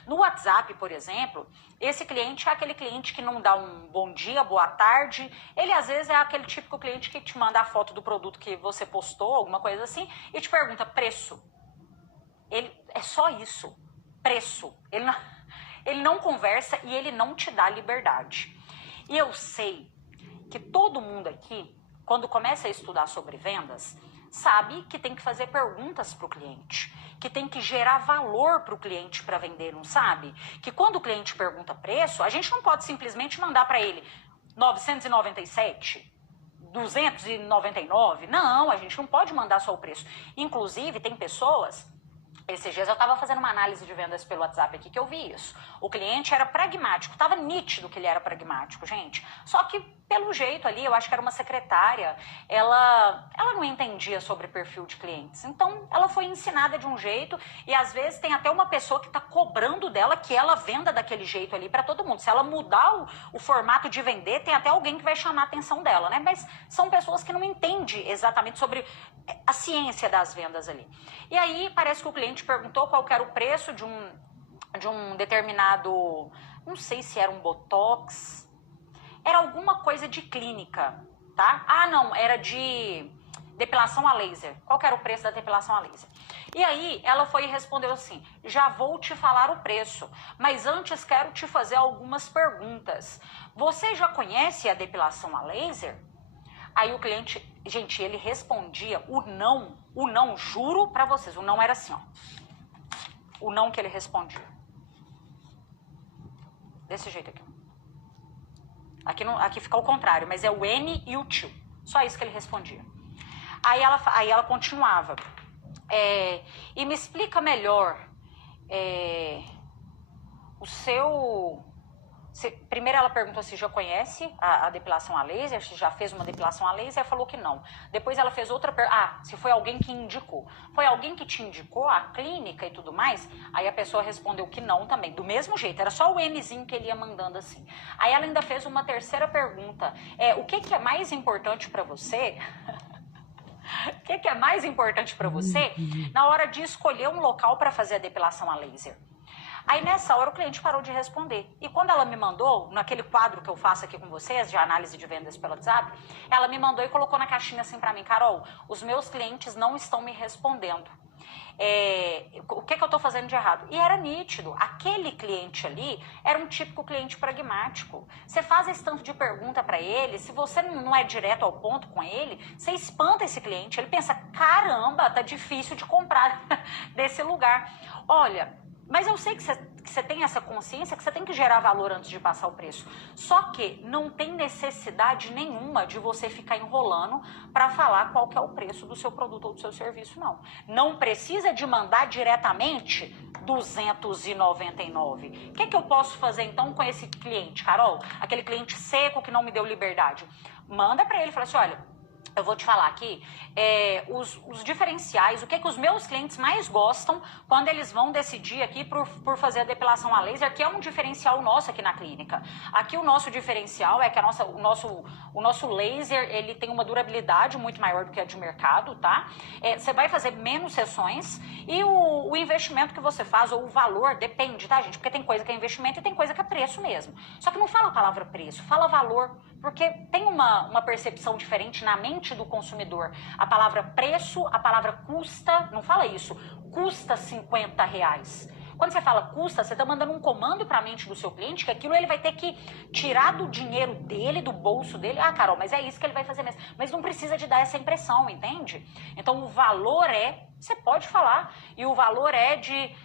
No WhatsApp, por exemplo, esse cliente é aquele cliente que não dá um bom dia, boa tarde. Ele, às vezes, é aquele típico cliente que te manda a foto do produto que você postou, alguma coisa assim, e te pergunta preço. Ele é só isso, preço. Ele não conversa e ele não te dá liberdade. E eu sei que todo mundo aqui, quando começa a estudar sobre vendas, sabe que tem que fazer perguntas para o cliente, que tem que gerar valor para o cliente para vender, não sabe? Que quando o cliente pergunta preço, a gente não pode simplesmente mandar para ele 997, 299, não, a gente não pode mandar só o preço. Inclusive, tem pessoas... Esses dias eu estava fazendo uma análise de vendas pelo WhatsApp aqui que eu vi isso. O cliente era pragmático, estava nítido que ele era pragmático, gente. Só que, pelo jeito ali, eu acho que era uma secretária, ela não entendia sobre perfil de clientes. Então, ela foi ensinada de um jeito e, às vezes, tem até uma pessoa que está cobrando dela que ela venda daquele jeito ali para todo mundo. Se ela mudar o formato de vender, tem até alguém que vai chamar a atenção dela, né? Mas são pessoas que não entendem exatamente sobre a ciência das vendas ali. E aí, parece que o cliente perguntou qual que era o preço de um determinado, não sei se era um botox, era alguma coisa de clínica, tá? Ah, não, era de depilação a laser. Qual que era o preço da depilação a laser? E aí, ela foi e respondeu assim, já vou te falar o preço, mas antes quero te fazer algumas perguntas. Você já conhece a depilação a laser? Aí o cliente, gente, ele respondia o não, juro pra vocês, o não era assim, ó. O não que ele respondia. Desse jeito aqui. Aqui fica o contrário, mas é o N e o tio. Só isso que ele respondia. Aí ela continuava. E me explica melhor o seu... Primeiro ela perguntou se já conhece a depilação a laser, se já fez uma depilação a laser, ela falou que não. Depois ela fez outra pergunta, se foi alguém que indicou. Foi alguém que te indicou a clínica e tudo mais? Aí a pessoa respondeu que não também, do mesmo jeito, era só o Nzinho que ele ia mandando assim. Aí ela ainda fez uma terceira pergunta, o que é mais importante para você? O que é mais importante para você na hora de escolher um local para fazer a depilação a laser? Aí nessa hora o cliente parou de responder. E quando ela me mandou, naquele quadro que eu faço aqui com vocês, de análise de vendas pelo WhatsApp, ela me mandou e colocou na caixinha assim pra mim, Carol, os meus clientes não estão me respondendo. O que eu tô fazendo de errado? E era nítido, aquele cliente ali era um típico cliente pragmático. Você faz esse tanto de pergunta para ele, se você não é direto ao ponto com ele, você espanta esse cliente, ele pensa, caramba, tá difícil de comprar desse lugar. Olha, mas eu sei que você tem essa consciência que você tem que gerar valor antes de passar o preço. Só que não tem necessidade nenhuma de você ficar enrolando para falar qual que é o preço do seu produto ou do seu serviço, não. Não precisa de mandar diretamente 299. O que eu posso fazer então com esse cliente, Carol? Aquele cliente seco que não me deu liberdade. Manda para ele e fala assim, olha, eu vou te falar aqui, os diferenciais, o que os meus clientes mais gostam quando eles vão decidir aqui por fazer a depilação a laser, que é um diferencial nosso aqui na clínica. Aqui o nosso diferencial é que o nosso laser, ele tem uma durabilidade muito maior do que a de mercado, tá? Você vai fazer menos sessões e o investimento que você faz, ou o valor, depende, tá, gente? Porque tem coisa que é investimento e tem coisa que é preço mesmo. Só que não fala a palavra preço, fala valor, porque tem uma percepção diferente na mente do consumidor. A palavra preço, a palavra custa, não fala isso, custa R$50. Quando você fala custa, você está mandando um comando para a mente do seu cliente que aquilo ele vai ter que tirar do dinheiro dele, do bolso dele. Ah, Carol, mas é isso que ele vai fazer mesmo. Mas não precisa de dar essa impressão, entende? Então o valor você pode falar, e o valor é de,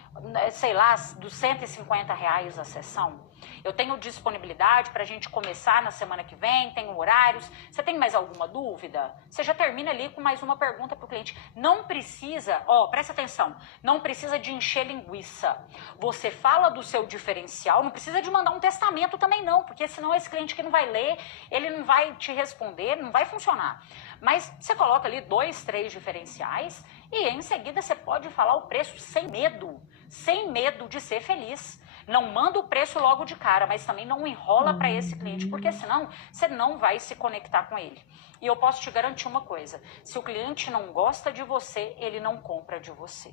sei lá, dos R$150 a sessão. Eu tenho disponibilidade para a gente começar na semana que vem, tenho horários. Você tem mais alguma dúvida? Você já termina ali com mais uma pergunta para o cliente. Não precisa, presta atenção, não precisa de encher linguiça. Você fala do seu diferencial, não precisa de mandar um testamento também não, porque senão esse cliente que não vai ler, ele não vai te responder, não vai funcionar. Mas você coloca ali 2, 3 diferenciais e em seguida você pode falar o preço sem medo. sem medo de ser feliz. Não manda o preço logo de cara, mas também não enrola para esse cliente, porque senão você não vai se conectar com ele. E eu posso te garantir uma coisa, se o cliente não gosta de você, ele não compra de você.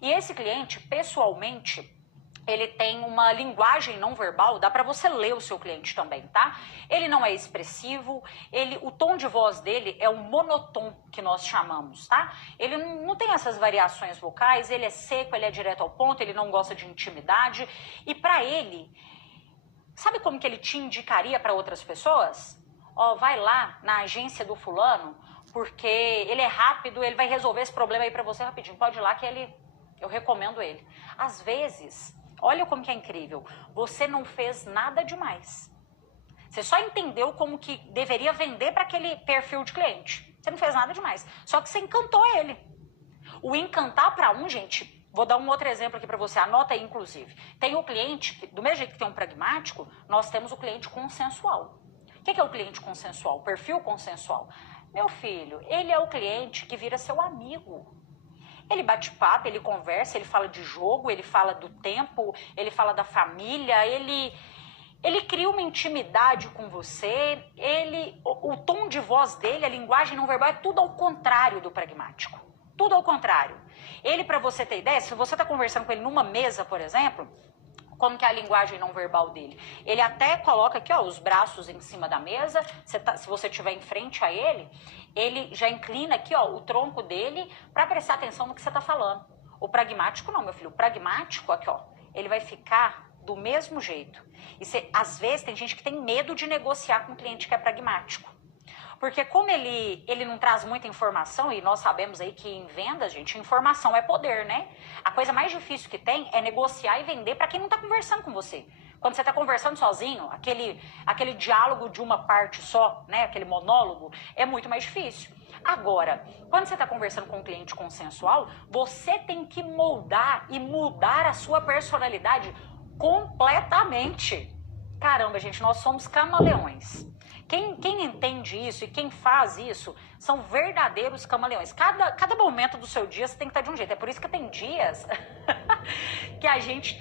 E esse cliente, pessoalmente, ele tem uma linguagem não verbal, dá para você ler o seu cliente também, tá? Ele não é expressivo, o tom de voz dele é o monotom que nós chamamos, tá? Ele não tem essas variações vocais, ele é seco, ele é direto ao ponto, ele não gosta de intimidade. E para ele, sabe como que ele te indicaria para outras pessoas? Ó, vai lá na agência do fulano, porque ele é rápido, ele vai resolver esse problema aí para você rapidinho. Pode ir lá que eu recomendo ele. Às vezes, olha como que é incrível, você não fez nada demais. Você só entendeu como que deveria vender para aquele perfil de cliente. Você não fez nada demais, só que você encantou ele. O encantar para gente, vou dar um outro exemplo aqui para você, anota aí inclusive. Tem o cliente, do mesmo jeito que tem um pragmático, nós temos o cliente consensual. O que é o cliente consensual? O perfil consensual. Meu filho, ele é o cliente que vira seu amigo. Ele bate papo, ele conversa, ele fala de jogo, ele fala do tempo, ele fala da família, ele cria uma intimidade com você, o tom de voz dele, a linguagem não verbal é tudo ao contrário do pragmático. Tudo ao contrário. Ele, para você ter ideia, se você está conversando com ele numa mesa, por exemplo, como que é a linguagem não verbal dele? Ele até coloca aqui, ó, os braços em cima da mesa, se você estiver em frente a ele, ele já inclina aqui, ó, o tronco dele para prestar atenção no que você está falando. O pragmático não, meu filho. O pragmático, aqui, ó, ele vai ficar do mesmo jeito. E às vezes tem gente que tem medo de negociar com um cliente que é pragmático. Porque como ele não traz muita informação, e nós sabemos aí que em vendas, gente, informação é poder, né? A coisa mais difícil que tem é negociar e vender para quem não está conversando com você. Quando você está conversando sozinho, aquele diálogo de uma parte só, né? Aquele monólogo, é muito mais difícil. Agora, quando você está conversando com um cliente consensual, você tem que moldar e mudar a sua personalidade completamente. Caramba, gente, nós somos camaleões. Quem entende isso e quem faz isso são verdadeiros camaleões. Cada momento do seu dia você tem que estar de um jeito. É por isso que tem dias que a gente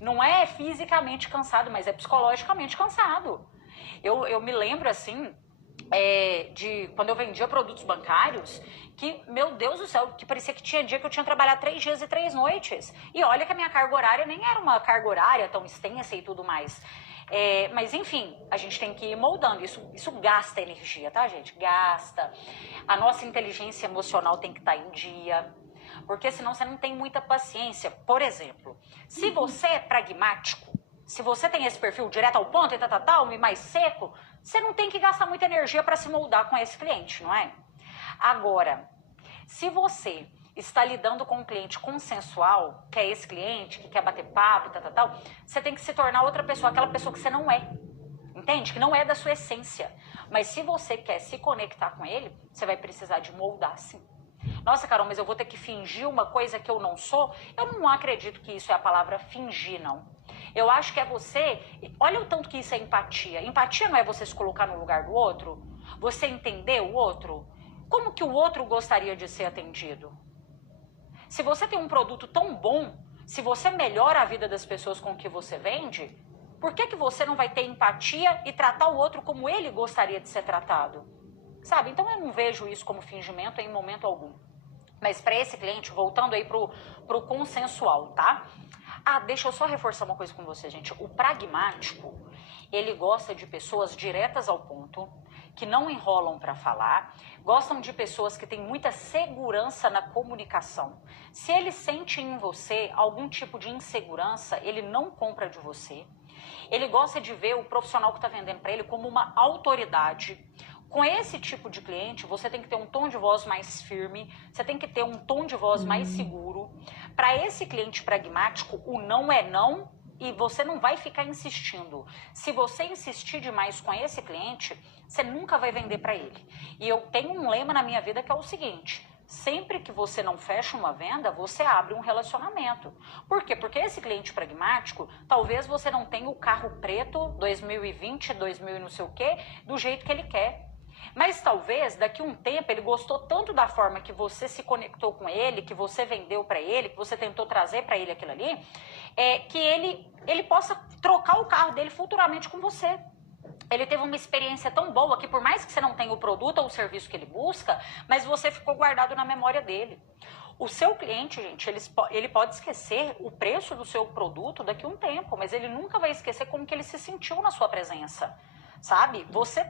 não é fisicamente cansado, mas é psicologicamente cansado. Eu me lembro assim, de quando eu vendia produtos bancários, que, meu Deus do céu, que parecia que tinha dia que eu tinha trabalhado 3 dias e 3 noites. E olha que a minha carga horária nem era uma carga horária tão extensa e tudo mais. Mas enfim, a gente tem que ir moldando, isso gasta energia, tá, gente? Gasta. A nossa inteligência emocional tem que estar em dia, porque senão você não tem muita paciência. Por exemplo, se você é pragmático, se você tem esse perfil direto ao ponto e mais seco, você não tem que gastar muita energia para se moldar com esse cliente, não é? Agora, se você está lidando com um cliente consensual, que é esse cliente que quer bater papo, você tem que se tornar outra pessoa, aquela pessoa que você não é. Entende? Que não é da sua essência. Mas se você quer se conectar com ele, você vai precisar de moldar, sim. Nossa, Carol, mas eu vou ter que fingir uma coisa que eu não sou? Eu não acredito que isso é a palavra fingir, não. Eu acho que é você... Olha o tanto que isso é empatia. Empatia não é você se colocar no lugar do outro? Você entender o outro? Como que o outro gostaria de ser atendido? Se você tem um produto tão bom, se você melhora a vida das pessoas com o que você vende, por que você não vai ter empatia e tratar o outro como ele gostaria de ser tratado? Sabe? Então eu não vejo isso como fingimento em momento algum. Mas para esse cliente, voltando aí pro consensual, tá? Deixa eu só reforçar uma coisa com você, gente. O pragmático, ele gosta de pessoas diretas ao ponto, que não enrolam para falar, gostam de pessoas que têm muita segurança na comunicação. Se ele sente em você algum tipo de insegurança, ele não compra de você. Ele gosta de ver o profissional que está vendendo para ele como uma autoridade. Com esse tipo de cliente, você tem que ter um tom de voz mais firme, você tem que ter um tom de voz mais seguro. Para esse cliente pragmático, o não é não e você não vai ficar insistindo. Se você insistir demais com esse cliente, você nunca vai vender para ele. E eu tenho um lema na minha vida que é o seguinte: sempre que você não fecha uma venda, você abre um relacionamento. Por quê? Porque esse cliente pragmático, talvez você não tenha o carro preto 2020, 2000 e não sei o quê, do jeito que ele quer. Mas talvez daqui a um tempo ele gostou tanto da forma que você se conectou com ele, que você vendeu para ele, que você tentou trazer para ele aquilo ali, que ele possa trocar o carro dele futuramente com você. Ele teve uma experiência tão boa que por mais que você não tenha o produto ou o serviço que ele busca, mas você ficou guardado na memória dele. O seu cliente, gente, ele pode esquecer o preço do seu produto daqui a um tempo, mas ele nunca vai esquecer como que ele se sentiu na sua presença, sabe? Você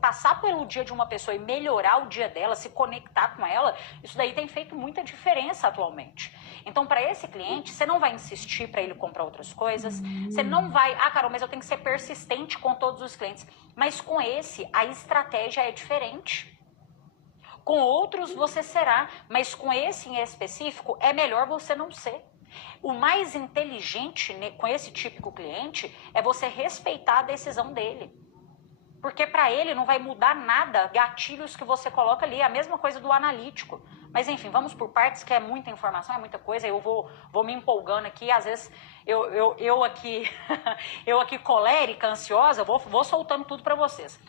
passar pelo dia de uma pessoa e melhorar o dia dela, se conectar com ela, isso daí tem feito muita diferença atualmente. Então, para esse cliente, você não vai insistir para ele comprar outras coisas, você não vai, Carol, mas eu tenho que ser persistente com todos os clientes. Mas com esse, a estratégia é diferente. Com outros você será, mas com esse em específico, é melhor você não ser. O mais inteligente com esse típico cliente é você respeitar a decisão dele. Porque para ele não vai mudar nada, gatilhos que você coloca ali, a mesma coisa do analítico. Mas enfim, vamos por partes, que é muita informação, é muita coisa, eu vou me empolgando aqui, às vezes eu aqui, eu aqui colérica, ansiosa, vou soltando tudo para vocês.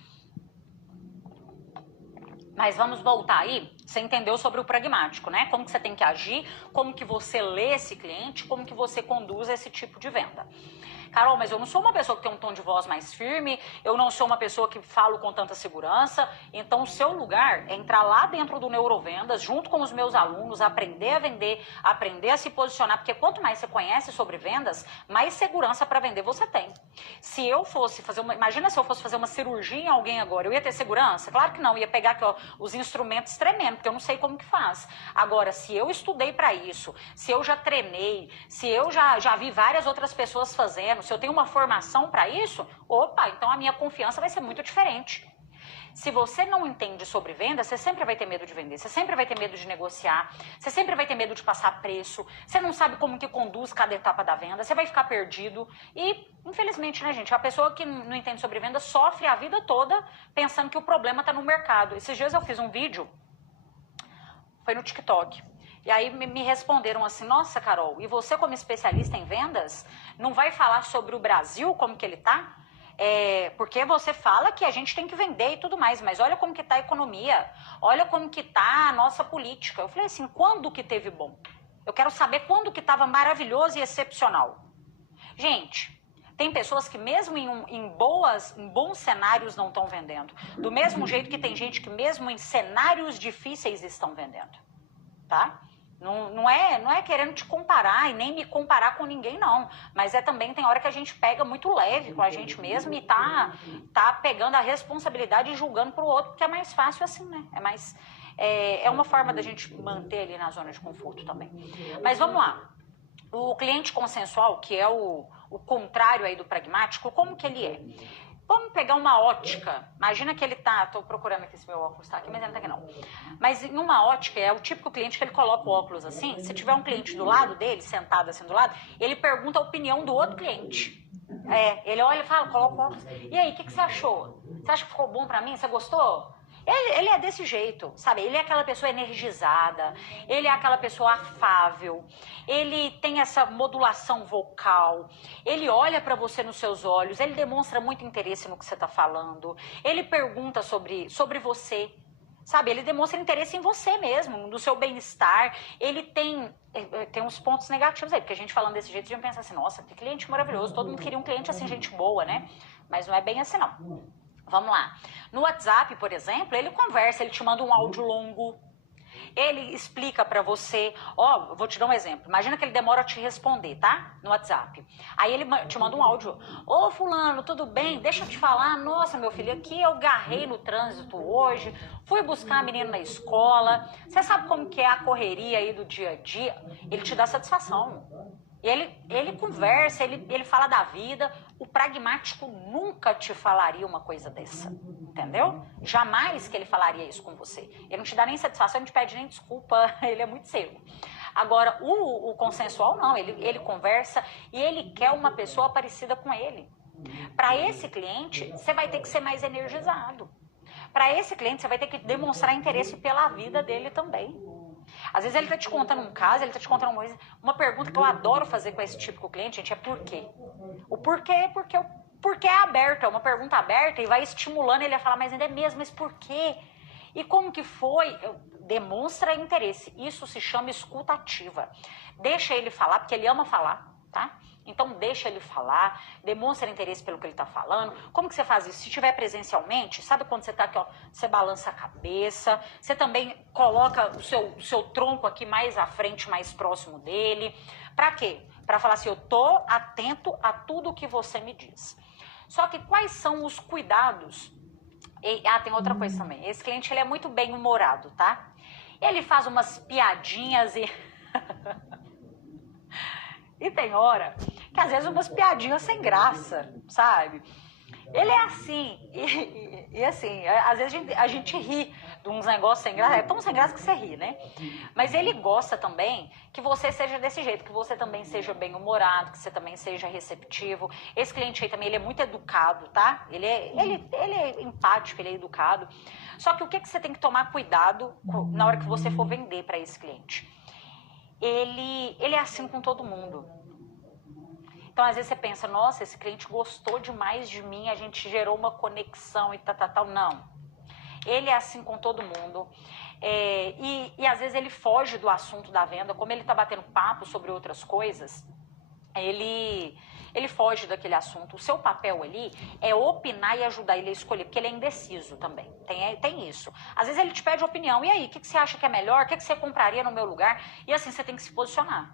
Mas vamos voltar aí, você entendeu sobre o pragmático, né? Como que você tem que agir, como que você lê esse cliente, como que você conduz esse tipo de venda. Carol, mas eu não sou uma pessoa que tem um tom de voz mais firme, eu não sou uma pessoa que falo com tanta segurança, então o seu lugar é entrar lá dentro do Neurovendas, junto com os meus alunos, aprender a vender, aprender a se posicionar, porque quanto mais você conhece sobre vendas, mais segurança para vender você tem. Se eu fosse fazer imagina se eu fosse fazer uma cirurgia em alguém agora, eu ia ter segurança? Claro que não, eu ia pegar aqui, ó, os instrumentos tremendo, porque eu não sei como que faz. Agora, se eu estudei para isso, se eu já treinei, se eu já vi várias outras pessoas fazendo, se eu tenho uma formação para isso, opa, então a minha confiança vai ser muito diferente. Se você não entende sobre venda, você sempre vai ter medo de vender, você sempre vai ter medo de negociar, você sempre vai ter medo de passar preço, você não sabe como que conduz cada etapa da venda, você vai ficar perdido e, infelizmente, né, gente, a pessoa que não entende sobre venda sofre a vida toda pensando que o problema está no mercado. Esses dias eu fiz um vídeo, foi no TikTok, e aí me responderam assim, nossa, Carol, e você como especialista em vendas, não vai falar sobre o Brasil, como que ele tá? Porque você fala que a gente tem que vender e tudo mais, mas olha como que tá a economia, olha como que tá a nossa política. Eu falei assim, quando que teve bom? Eu quero saber quando que estava maravilhoso e excepcional. Gente, tem pessoas que mesmo em bons cenários não estão vendendo. Do mesmo jeito que tem gente que mesmo em cenários difíceis estão vendendo, tá? Não é querendo te comparar e nem me comparar com ninguém, não. Mas também tem hora que a gente pega muito leve com a gente mesmo e tá pegando a responsabilidade e julgando pro outro, porque é mais fácil assim, né? É uma forma da gente manter ali na zona de conforto também. Mas vamos lá. O cliente consensual, que é o contrário aí do pragmático, como que ele é? Vamos pegar uma ótica. Imagina que ele tô procurando aqui se meu óculos tá aqui, mas ele não tá aqui não. Mas em uma ótica, é o típico cliente que ele coloca o óculos assim, se tiver um cliente do lado dele, sentado assim do lado, ele pergunta a opinião do outro cliente. Ele olha e fala, coloca o óculos. E aí, o que você achou? Você acha que ficou bom pra mim? Você gostou? Ele é desse jeito, sabe? Ele é aquela pessoa energizada, ele é aquela pessoa afável, ele tem essa modulação vocal, ele olha para você nos seus olhos, ele demonstra muito interesse no que você está falando, ele pergunta sobre você, sabe? Ele demonstra interesse em você mesmo, no seu bem-estar, ele tem uns pontos negativos aí, porque a gente falando desse jeito, a gente pensa assim, nossa, que cliente maravilhoso, todo mundo queria um cliente assim, gente boa, né? Mas não é bem assim não. Vamos lá. No WhatsApp, por exemplo, ele conversa, ele te manda um áudio longo, ele explica pra você, eu vou te dar um exemplo, imagina que ele demora a te responder, tá? No WhatsApp. Aí ele te manda um áudio, ô fulano, tudo bem? Deixa eu te falar, nossa, meu filho, aqui eu garrei no trânsito hoje, fui buscar a menina na escola, você sabe como que é a correria aí do dia a dia? Ele te dá satisfação. Ele conversa, ele fala da vida. O pragmático nunca te falaria uma coisa dessa, entendeu? Jamais que ele falaria isso com você. Ele não te dá nem satisfação, não te pede nem desculpa, ele é muito seco. Agora, o consensual não, ele conversa e ele quer uma pessoa parecida com ele. Para esse cliente, você vai ter que ser mais energizado. Para esse cliente, você vai ter que demonstrar interesse pela vida dele também. Às vezes ele está te contando um caso, ele está te contando uma pergunta que eu adoro fazer com esse típico cliente, gente, é por quê? O porquê é porque Porque é aberto, é uma pergunta aberta e vai estimulando ele a falar, mas ainda é mesmo, mas por quê? E como que foi? Demonstra interesse. Isso se chama escuta ativa. Deixa ele falar, porque ele ama falar, tá? Então deixa ele falar, demonstra interesse pelo que ele está falando. Como que você faz isso? Se tiver presencialmente, sabe quando você está aqui, ó, você balança a cabeça, você também coloca o seu tronco aqui mais à frente, mais próximo dele. Para quê? Para falar assim, eu tô atento a tudo que você me diz. Só que quais são os cuidados? Tem outra coisa também. Esse cliente, ele é muito bem-humorado, tá? Ele faz umas piadinhas e... E tem hora que às vezes umas piadinhas sem graça, sabe? Ele é assim, e assim, às vezes a gente ri de uns negócios sem graça, é tão sem graça que você ri, né? Mas ele gosta também que você seja desse jeito, que você também seja bem-humorado, que você também seja receptivo. Esse cliente aí também, ele é muito educado, tá? Ele é empático, ele é educado. Só que o que você tem que tomar cuidado na hora que você for vender para esse cliente? Ele é assim com todo mundo. Então, às vezes você pensa, nossa, esse cliente gostou demais de mim, a gente gerou uma conexão e tal. Não. Ele é assim com todo mundo. E às vezes ele foge do assunto da venda, como ele está batendo papo sobre outras coisas, ele foge daquele assunto. O seu papel ali é opinar e ajudar ele a escolher, porque ele é indeciso também, tem isso. Às vezes ele te pede opinião, e aí, o que você acha que é melhor? O que você compraria no meu lugar? E assim, você tem que se posicionar.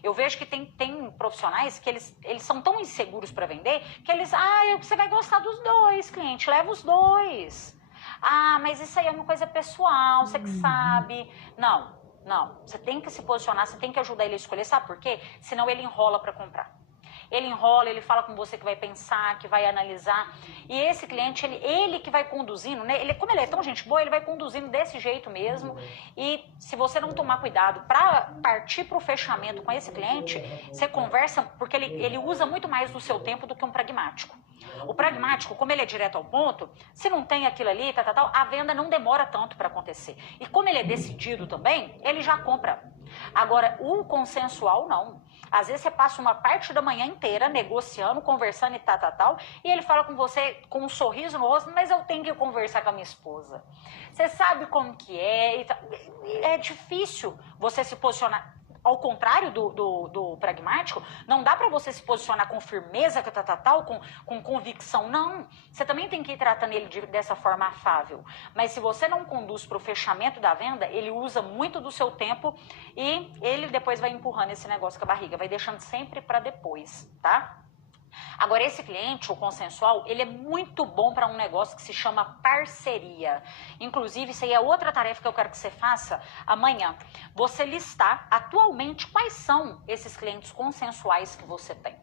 Eu vejo que tem profissionais que eles são tão inseguros para vender, que eles, você vai gostar dos dois, cliente, leva os dois. Mas isso aí é uma coisa pessoal, você que sabe. Não, você tem que se posicionar, você tem que ajudar ele a escolher, sabe por quê? Senão ele enrola para comprar. Ele enrola, ele fala com você que vai pensar, que vai analisar. E esse cliente, ele que vai conduzindo, né? Como ele é tão gente boa, ele vai conduzindo desse jeito mesmo. E se você não tomar cuidado para partir para o fechamento com esse cliente, você conversa, porque ele usa muito mais do seu tempo do que um pragmático. O pragmático, como ele é direto ao ponto, se não tem aquilo ali, a venda não demora tanto para acontecer. E como ele é decidido também, ele já compra. Agora, o consensual, não. Às vezes você passa uma parte da manhã inteira negociando, conversando e e ele fala com você com um sorriso no rosto, mas eu tenho que conversar com a minha esposa. Você sabe como que é, é difícil você se posicionar. Ao contrário do pragmático, não dá para você se posicionar com firmeza, com convicção, não. Você também tem que ir tratando ele dessa forma afável. Mas se você não conduz para o fechamento da venda, ele usa muito do seu tempo e ele depois vai empurrando esse negócio com a barriga, vai deixando sempre para depois, tá? Agora, esse cliente, o consensual, ele é muito bom para um negócio que se chama parceria. Inclusive, isso aí é outra tarefa que eu quero que você faça amanhã. Você listar atualmente quais são esses clientes consensuais que você tem.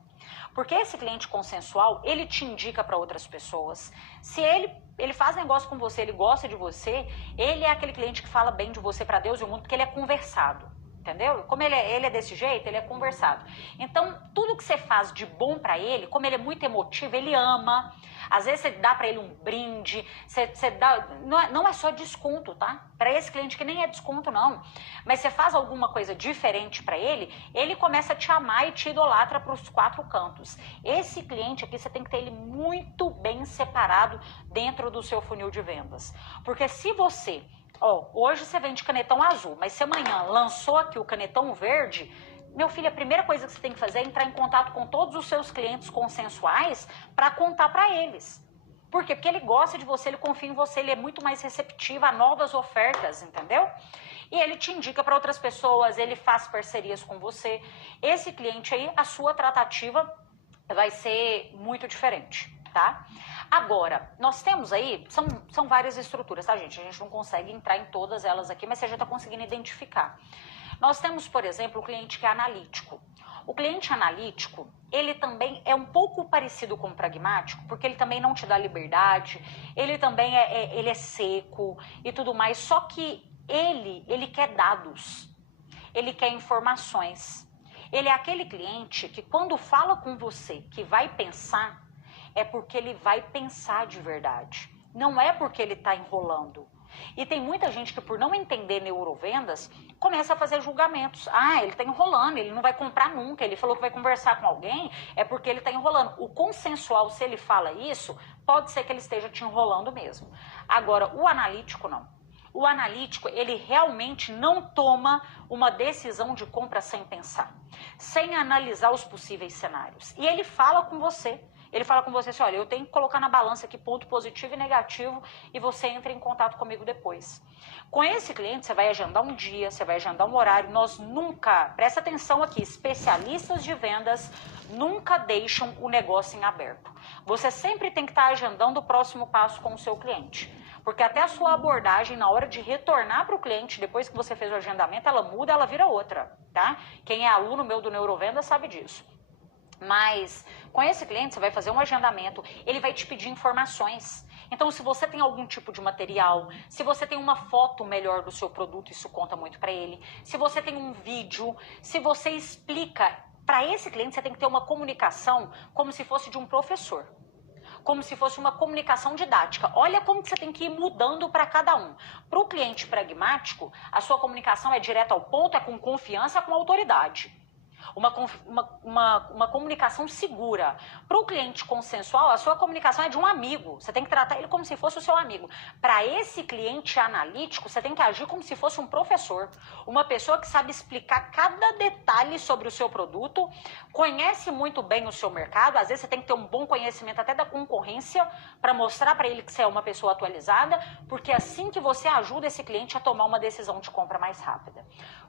Porque esse cliente consensual, ele te indica para outras pessoas. Se ele faz negócio com você, ele gosta de você, ele é aquele cliente que fala bem de você para Deus e o mundo, porque ele é conversado. Entendeu? Como ele é desse jeito, ele é conversado. Então, tudo que você faz de bom pra ele, como ele é muito emotivo, ele ama. Às vezes você dá pra ele um brinde, você dá... Não é só desconto, tá? Pra esse cliente que nem é desconto, não. Mas você faz alguma coisa diferente pra ele, ele começa a te amar e te idolatra pros 4 cantos. Esse cliente aqui, você tem que ter ele muito bem separado dentro do seu funil de vendas. Porque se você... hoje você vende canetão azul, mas se amanhã lançou aqui o canetão verde, meu filho, a primeira coisa que você tem que fazer é entrar em contato com todos os seus clientes consensuais para contar para eles. Por quê? Porque ele gosta de você, ele confia em você, ele é muito mais receptivo a novas ofertas, entendeu? E ele te indica para outras pessoas, ele faz parcerias com você. Esse cliente aí, a sua tratativa vai ser muito diferente, tá? Agora, nós temos aí, são várias estruturas, tá, gente? A gente não consegue entrar em todas elas aqui, mas você já está conseguindo identificar. Nós temos, por exemplo, o cliente que é analítico. O cliente analítico, ele também é um pouco parecido com o pragmático, porque ele também não te dá liberdade, ele também ele é seco e tudo mais, só que ele quer dados, ele quer informações. Ele é aquele cliente que quando fala com você que vai pensar, é porque ele vai pensar de verdade. Não é porque ele está enrolando. E tem muita gente que, por não entender neurovendas, começa a fazer julgamentos. Ah, ele está enrolando, ele não vai comprar nunca, ele falou que vai conversar com alguém, é porque ele está enrolando. O consensual, se ele fala isso, pode ser que ele esteja te enrolando mesmo. Agora, o analítico não. O analítico, ele realmente não toma uma decisão de compra sem pensar, sem analisar os possíveis cenários. E ele fala com você. Ele fala com você assim, olha, eu tenho que colocar na balança aqui ponto positivo e negativo e você entra em contato comigo depois. Com esse cliente, você vai agendar um dia, você vai agendar um horário. Nós nunca, presta atenção aqui, especialistas de vendas nunca deixam o negócio em aberto. Você sempre tem que estar agendando o próximo passo com o seu cliente. Porque até a sua abordagem, na hora de retornar para o cliente, depois que você fez o agendamento, ela muda, ela vira outra, tá? Quem é aluno meu do Neurovenda sabe disso. Mas com esse cliente você vai fazer um agendamento, ele vai te pedir informações. Então, se você tem algum tipo de material, se você tem uma foto melhor do seu produto, isso conta muito para ele. Se você tem um vídeo, se você explica, para esse cliente você tem que ter uma comunicação como se fosse de um professor. Como se fosse uma comunicação didática. Olha como que você tem que ir mudando para cada um. Para o cliente pragmático, a sua comunicação é direta ao ponto, é com confiança, com autoridade. Uma comunicação segura. Para o cliente consensual, a sua comunicação é de um amigo. Você tem que tratar ele como se fosse o seu amigo. Para esse cliente analítico, você tem que agir como se fosse um professor. Uma pessoa que sabe explicar cada detalhe sobre o seu produto, conhece muito bem o seu mercado. Às vezes você tem que ter um bom conhecimento até da concorrência para mostrar para ele que você é uma pessoa atualizada, porque é assim que você ajuda esse cliente a tomar uma decisão de compra mais rápida.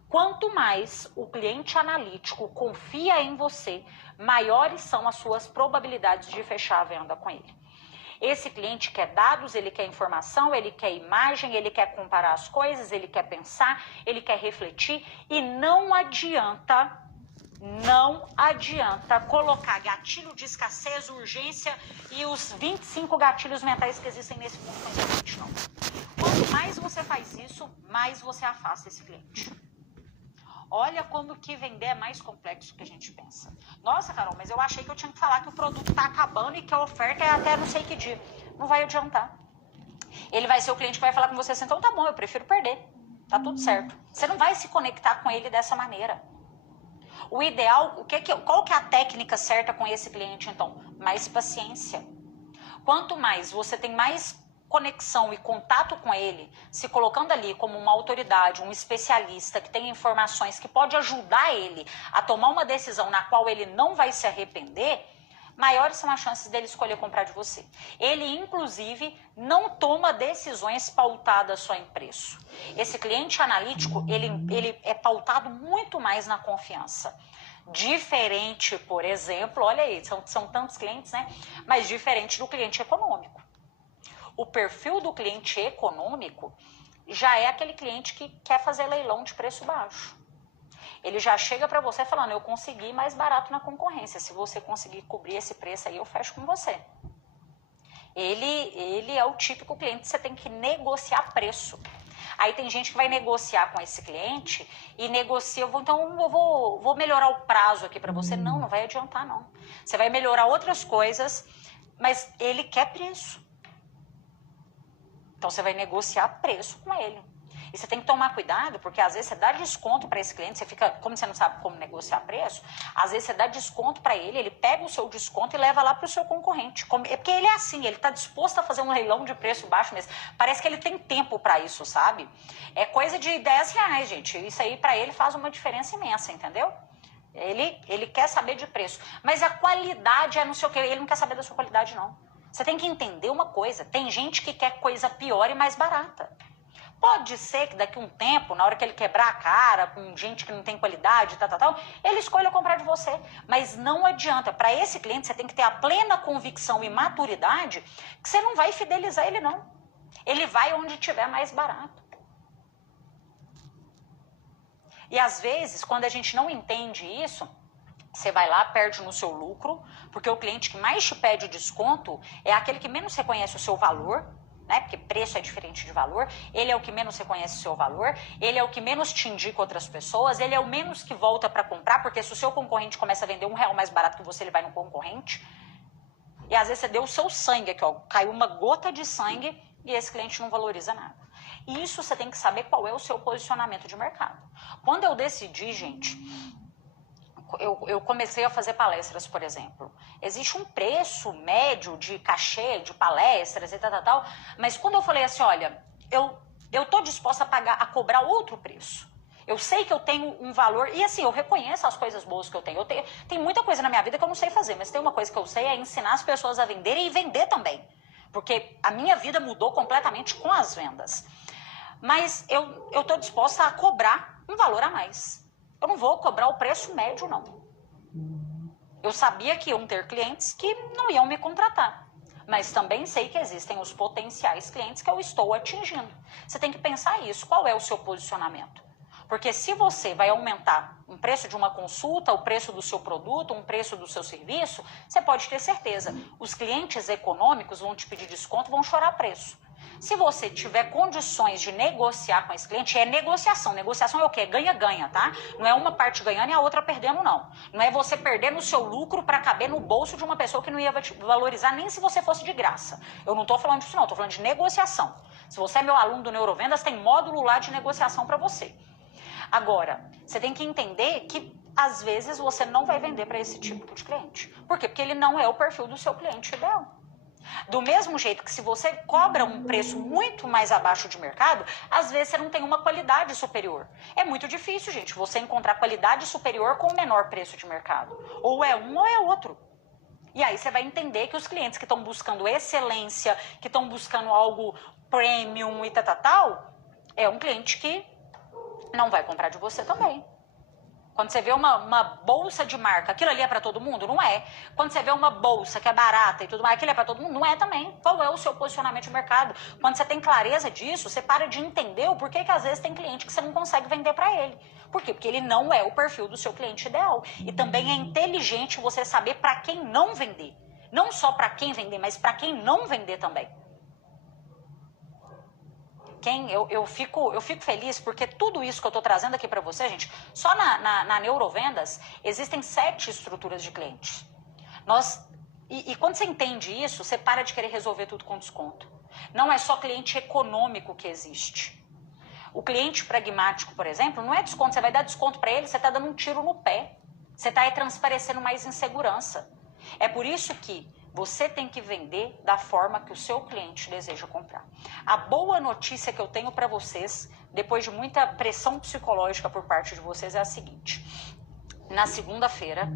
Quanto mais o cliente analítico confia em você, maiores são as suas probabilidades de fechar a venda com ele. Esse cliente quer dados, ele quer informação, ele quer imagem, ele quer comparar as coisas, ele quer pensar, ele quer refletir e não adianta colocar gatilho de escassez, urgência e os 25 gatilhos mentais que existem nesse mundo com esse cliente, não. Quanto mais você faz isso, mais você afasta esse cliente. Olha como que vender é mais complexo do que a gente pensa. Nossa, Carol, mas eu achei que eu tinha que falar que o produto está acabando e que a oferta é até não sei que dia. Não vai adiantar. Ele vai ser o cliente que vai falar com você assim, então tá bom, eu prefiro perder. Tá tudo certo. Você não vai se conectar com ele dessa maneira. O ideal, qual que é a técnica certa com esse cliente, então? Mais paciência. Quanto mais você tem mais conexão e contato com ele, se colocando ali como uma autoridade, um especialista que tem informações que pode ajudar ele a tomar uma decisão na qual ele não vai se arrepender, maiores são as chances dele escolher comprar de você. Ele, inclusive, não toma decisões pautadas só em preço. Esse cliente analítico, ele é pautado muito mais na confiança. Diferente, por exemplo, olha aí, são tantos clientes, né? Mas diferente do cliente econômico. O perfil do cliente econômico já é aquele cliente que quer fazer leilão de preço baixo. Ele já chega para você falando, eu consegui mais barato na concorrência. Se você conseguir cobrir esse preço aí, eu fecho com você. Ele é o típico cliente que você tem que negociar preço. Aí tem gente que vai negociar com esse cliente e negocia, eu vou melhorar o prazo aqui para você. Não vai adiantar não. Você vai melhorar outras coisas, mas ele quer preço. Então, você vai negociar preço com ele. E você tem que tomar cuidado, porque às vezes você dá desconto para esse cliente, você fica, como você não sabe como negociar preço, às vezes você dá desconto para ele pega o seu desconto e leva lá para o seu concorrente. É porque ele é assim, ele está disposto a fazer um leilão de preço baixo mesmo. Parece que ele tem tempo para isso, sabe? É coisa de R$10, gente. Isso aí para ele faz uma diferença imensa, entendeu? Ele quer saber de preço. Mas a qualidade é não sei o quê, ele não quer saber da sua qualidade, não. Você tem que entender uma coisa, tem gente que quer coisa pior e mais barata. Pode ser que daqui a um tempo, na hora que ele quebrar a cara com gente que não tem qualidade, ele escolha comprar de você. Mas não adianta, para esse cliente você tem que ter a plena convicção e maturidade que você não vai fidelizar ele não. Ele vai onde tiver mais barato. E às vezes, quando a gente não entende isso, você vai lá, perde no seu lucro, porque o cliente que mais te pede o desconto é aquele que menos reconhece o seu valor, né? Porque preço é diferente de valor, ele é o que menos reconhece o seu valor, ele é o que menos te indica outras pessoas, ele é o menos que volta para comprar, porque se o seu concorrente começa a vender R$1 mais barato que você, ele vai no concorrente. E às vezes você deu o seu sangue aqui, ó, caiu uma gota de sangue e esse cliente não valoriza nada. E isso você tem que saber qual é o seu posicionamento de mercado. Quando eu decidi, gente, eu comecei a fazer palestras, por exemplo. Existe um preço médio de cachê, de palestras e tal, mas quando eu falei assim, olha, eu tô disposta a cobrar outro preço. Eu sei que eu tenho um valor, e assim, eu reconheço as coisas boas que eu tenho. Tem muita coisa na minha vida que eu não sei fazer, mas tem uma coisa que eu sei, é ensinar as pessoas a venderem e vender também. Porque a minha vida mudou completamente com as vendas. Mas eu tô disposta a cobrar um valor a mais. Eu não vou cobrar o preço médio, não. Eu sabia que iam ter clientes que não iam me contratar. Mas também sei que existem os potenciais clientes que eu estou atingindo. Você tem que pensar isso. Qual é o seu posicionamento? Porque se você vai aumentar o preço de uma consulta, o preço do seu produto, o preço do seu serviço, você pode ter certeza. Os clientes econômicos vão te pedir desconto, vão chorar preço. Se você tiver condições de negociar com esse cliente, é negociação. Negociação é o quê? Ganha-ganha, tá? Não é uma parte ganhando e a outra perdendo, não. Não é você perdendo o seu lucro para caber no bolso de uma pessoa que não ia te valorizar nem se você fosse de graça. Eu não estou falando disso, não. Estou falando de negociação. Se você é meu aluno do Neurovendas, tem módulo lá de negociação para você. Agora, você tem que entender que, às vezes, você não vai vender para esse tipo de cliente. Por quê? Porque ele não é o perfil do seu cliente ideal. Do mesmo jeito que se você cobra um preço muito mais abaixo de mercado, às vezes você não tem uma qualidade superior. É muito difícil, gente, você encontrar qualidade superior com o menor preço de mercado. Ou é um ou é outro. E aí você vai entender que os clientes que estão buscando excelência, que estão buscando algo premium e tal, é um cliente que não vai comprar de você também. Quando você vê uma bolsa de marca, aquilo ali é para todo mundo? Não é. Quando você vê uma bolsa que é barata e tudo mais, aquilo é para todo mundo? Não é também. Qual é o seu posicionamento de mercado? Quando você tem clareza disso, você para de entender o porquê que às vezes tem cliente que você não consegue vender para ele. Por quê? Porque ele não é o perfil do seu cliente ideal. E também é inteligente você saber para quem não vender. Não só para quem vender, mas para quem não vender também. Eu fico feliz porque tudo isso que eu estou trazendo aqui para você, gente, só na Neurovendas existem 7 estruturas de clientes. E quando você entende isso, você para de querer resolver tudo com desconto. Não é só cliente econômico que existe. O cliente pragmático, por exemplo, não é desconto. Você vai dar desconto para ele, você está dando um tiro no pé. Você está transparecendo mais insegurança. É por isso que você tem que vender da forma que o seu cliente deseja comprar. A boa notícia que eu tenho para vocês, depois de muita pressão psicológica por parte de vocês, é a seguinte. Na segunda-feira,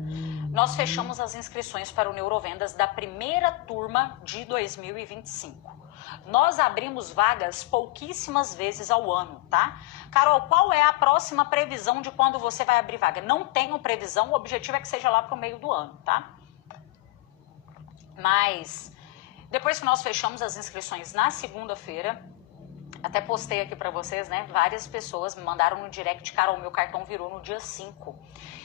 nós fechamos as inscrições para o Neurovendas da primeira turma de 2025. Nós abrimos vagas pouquíssimas vezes ao ano, tá? Carol, qual é a próxima previsão de quando você vai abrir vaga? Não tenho previsão, o objetivo é que seja lá para o meio do ano, tá? Mas, depois que nós fechamos as inscrições na segunda-feira, até postei aqui pra vocês, né? Várias pessoas me mandaram no direct, Carol, meu cartão virou no dia 5.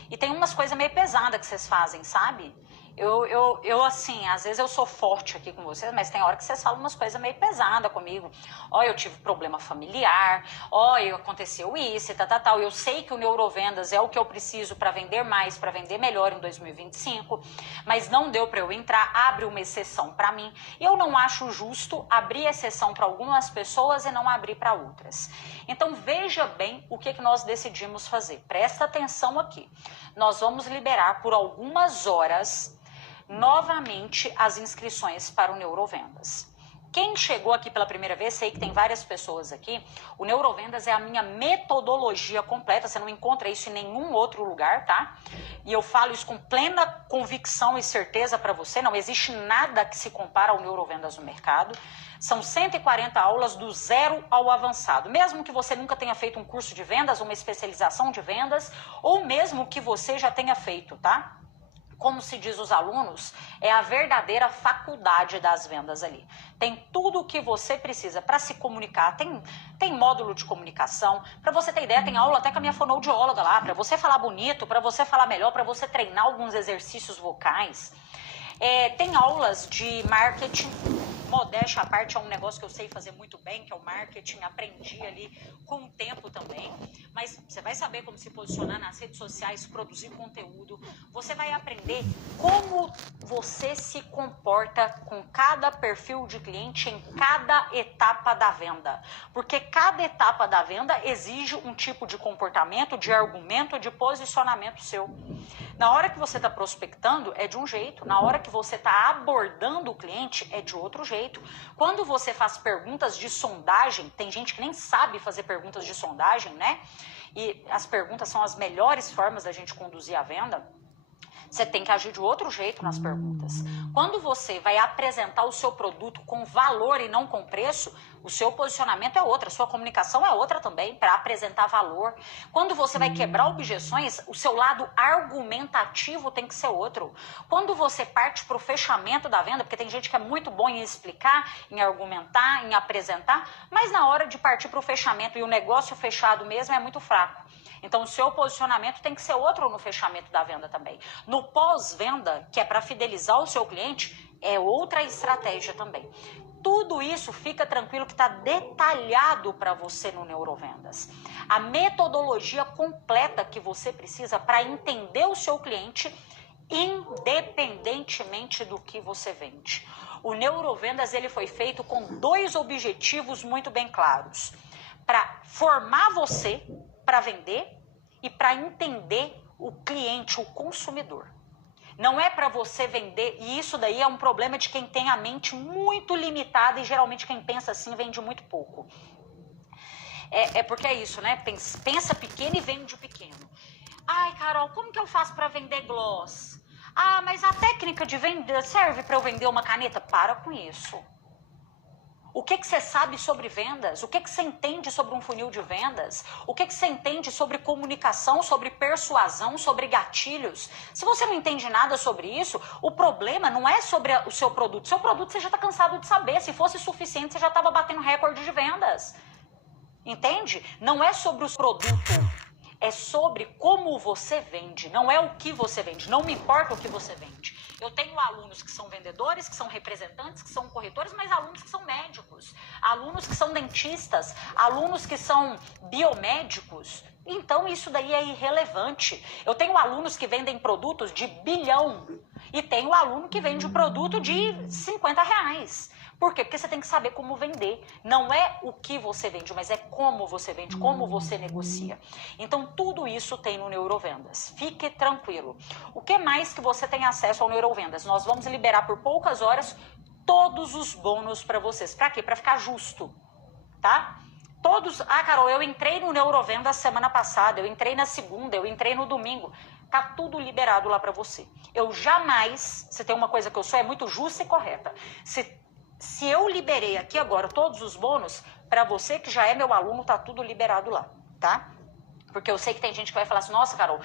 E tem umas coisas meio pesadas que vocês fazem, sabe? Eu assim, às vezes eu sou forte aqui com vocês, mas tem hora que vocês falam umas coisas meio pesadas comigo. Ó, eu tive problema familiar, ó, aconteceu isso e tal. Eu sei que o Neurovendas é o que eu preciso para vender mais, para vender melhor em 2025, mas não deu para eu entrar, abre uma exceção para mim. Eu não acho justo abrir exceção para algumas pessoas e não abrir para outras. Então veja bem o que nós decidimos fazer. Presta atenção aqui. Nós vamos liberar por algumas horas novamente as inscrições para o Neurovendas. Quem chegou aqui pela primeira vez, sei que tem várias pessoas aqui, o Neurovendas é a minha metodologia completa, você não encontra isso em nenhum outro lugar, tá? E eu falo isso com plena convicção e certeza para você, não existe nada que se compara ao Neurovendas no mercado. São 140 aulas do zero ao avançado. Mesmo que você nunca tenha feito um curso de vendas, uma especialização de vendas, ou mesmo que você já tenha feito, tá? Como se diz os alunos, é a verdadeira faculdade das vendas ali. Tem tudo o que você precisa para se comunicar, tem módulo de comunicação. Para você ter ideia, tem aula até com a minha fonoaudióloga lá, para você falar bonito, para você falar melhor, para você treinar alguns exercícios vocais. Tem aulas de marketing, modéstia à parte, é um negócio que eu sei fazer muito bem, que é o marketing, aprendi ali com o tempo também, mas você vai saber como se posicionar nas redes sociais, produzir conteúdo, você vai aprender como você se comporta com cada perfil de cliente em cada etapa da venda. Porque cada etapa da venda exige um tipo de comportamento, de argumento, de posicionamento seu. Na hora que você está prospectando, é de um jeito. Na hora que você está abordando o cliente, é de outro jeito. Quando você faz perguntas de sondagem, tem gente que nem sabe fazer perguntas de sondagem, né? E as perguntas são as melhores formas da gente conduzir a venda. Você tem que agir de outro jeito nas perguntas. Quando você vai apresentar o seu produto com valor e não com preço, o seu posicionamento é outro, a sua comunicação é outra também, para apresentar valor. Quando você vai quebrar objeções, o seu lado argumentativo tem que ser outro. Quando você parte para o fechamento da venda, porque tem gente que é muito bom em explicar, em argumentar, em apresentar, mas na hora de partir para o fechamento e o negócio fechado mesmo é muito fraco. Então, o seu posicionamento tem que ser outro no fechamento da venda também. No pós-venda, que é para fidelizar o seu cliente, é outra estratégia também. Tudo isso fica tranquilo que está detalhado para você no Neurovendas. A metodologia completa que você precisa para entender o seu cliente, independentemente do que você vende. O Neurovendas ele foi feito com 2 objetivos muito bem claros. Para formar você para vender e para entender o cliente, o consumidor. Não é para você vender, e isso daí é um problema de quem tem a mente muito limitada e geralmente quem pensa assim vende muito pouco. É porque é isso, né? Pensa pequeno e vende pequeno. Ai, Carol, como que eu faço para vender gloss? Ah, mas a técnica de venda serve para eu vender uma caneta? Para com isso. O que você sabe sobre vendas? O que você entende sobre um funil de vendas? O que você entende sobre comunicação, sobre persuasão, sobre gatilhos? Se você não entende nada sobre isso, o problema não é sobre o seu produto. O seu produto você já está cansado de saber. Se fosse suficiente, você já estava batendo recorde de vendas. Entende? Não é sobre o produto. É sobre como você vende, não é o que você vende. Não me importa o que você vende. Eu tenho alunos que são vendedores, que são representantes, que são corretores, mas alunos que são médicos, alunos que são dentistas, alunos que são biomédicos. Então isso daí é irrelevante. Eu tenho alunos que vendem produtos de bilhão e tenho aluno que vende um produto de R$50. Por quê? Porque você tem que saber como vender. Não é o que você vende, mas é como você vende, como você negocia. Então, tudo isso tem no Neurovendas. Fique tranquilo. O que mais que você tem acesso ao Neurovendas? Nós vamos liberar por poucas horas todos os bônus para vocês. Para quê? Para ficar justo, tá? Todos... Ah, Carol, eu entrei no Neurovendas semana passada, eu entrei na segunda, eu entrei no domingo. Tá tudo liberado lá para você. Eu jamais... Você tem uma coisa que eu sou, é muito justa e correta. Se eu liberei aqui agora todos os bônus, para você que já é meu aluno, tá tudo liberado lá, tá? Porque eu sei que tem gente que vai falar assim, nossa, Carol,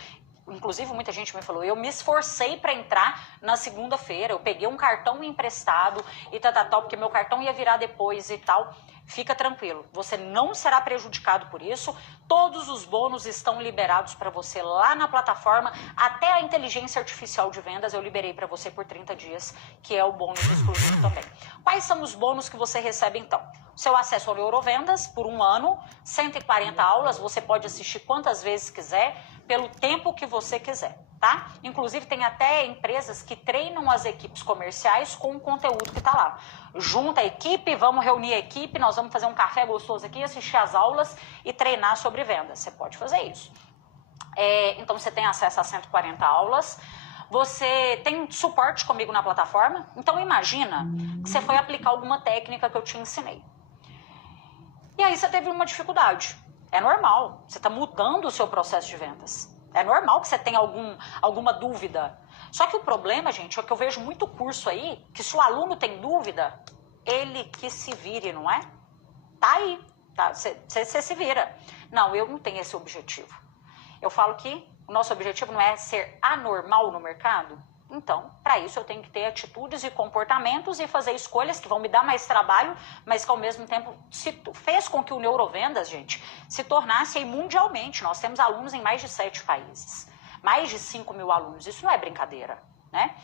inclusive muita gente me falou, eu me esforcei para entrar na segunda-feira, eu peguei um cartão emprestado e tal, porque meu cartão ia virar depois e tal. Fica tranquilo, você não será prejudicado por isso. Todos os bônus estão liberados para você lá na plataforma. Até a inteligência artificial de vendas eu liberei para você por 30 dias, que é o bônus exclusivo também. Quais são os bônus que você recebe então? Seu acesso ao Neurovendas por 1 ano, 140 aulas, você pode assistir quantas vezes quiser, pelo tempo que você quiser, tá? Inclusive tem até empresas que treinam as equipes comerciais com o conteúdo que está lá. Junta a equipe, vamos reunir a equipe, nós vamos fazer um café gostoso aqui, assistir as aulas e treinar sobre vendas. Você pode fazer isso. Então você tem acesso a 140 aulas. Você tem suporte comigo na plataforma. Então imagina que você foi aplicar alguma técnica que eu te ensinei. E aí você teve uma dificuldade. É normal, você está mudando o seu processo de vendas. É normal que você tenha alguma dúvida. Só que o problema, gente, é que eu vejo muito curso aí, que se o aluno tem dúvida, ele que se vire, não é? Tá aí, tá? Você se vira. Não, eu não tenho esse objetivo. Eu falo que o nosso objetivo não é ser anormal no mercado. Então, para isso eu tenho que ter atitudes e comportamentos e fazer escolhas que vão me dar mais trabalho, mas que ao mesmo tempo fez com que o Neurovendas, gente, se tornasse aí mundialmente. Nós temos alunos em mais de 7 países, mais de 5 mil alunos. Isso não é brincadeira, né?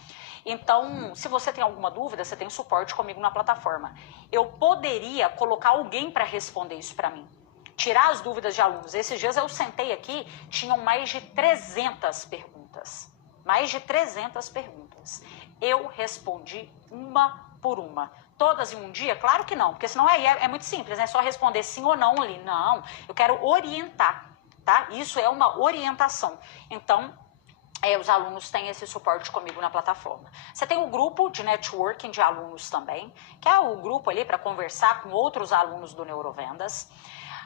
Então, se você tem alguma dúvida, você tem suporte comigo na plataforma. Eu poderia colocar alguém para responder isso para mim. Tirar as dúvidas de alunos. Esses dias eu sentei aqui, tinham mais de 300 perguntas. Mais de 300 perguntas. Eu respondi uma por uma. Todas em um dia? Claro que não, porque senão aí é muito simples, né? Só responder sim ou não ali. Não, eu quero orientar, tá? Isso é uma orientação. Então, os alunos têm esse suporte comigo na plataforma. Você tem o grupo de networking de alunos também, que é o grupo ali para conversar com outros alunos do Neurovendas.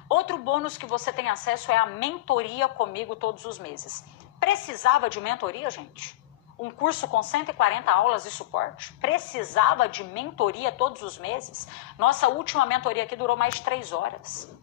Outro bônus que você tem acesso é a mentoria comigo todos os meses. Precisava de mentoria, gente? Um curso com 140 aulas de suporte? Precisava de mentoria todos os meses? Nossa última mentoria aqui durou mais de 3 horas.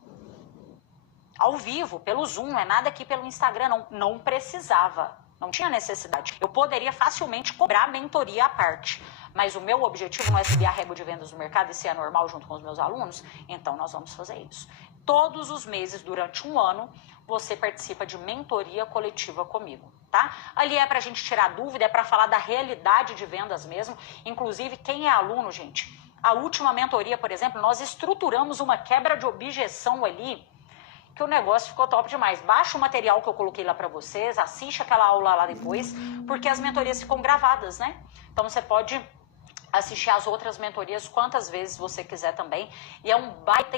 Ao vivo, pelo Zoom, não é nada aqui pelo Instagram, não precisava. Não tinha necessidade. Eu poderia facilmente cobrar mentoria à parte. Mas o meu objetivo não é subir a régua de vendas do mercado e ser anormal junto com os meus alunos. Então, nós vamos fazer isso. Todos os meses, durante um ano, você participa de mentoria coletiva comigo, tá? Ali é pra gente tirar dúvida, é pra falar da realidade de vendas mesmo. Inclusive, quem é aluno, gente, a última mentoria, por exemplo, nós estruturamos uma quebra de objeção ali, que o negócio ficou top demais. Baixa o material que eu coloquei lá pra vocês, assiste aquela aula lá depois, porque as mentorias ficam gravadas, né? Então você pode assistir as outras mentorias quantas vezes você quiser também. E é um baita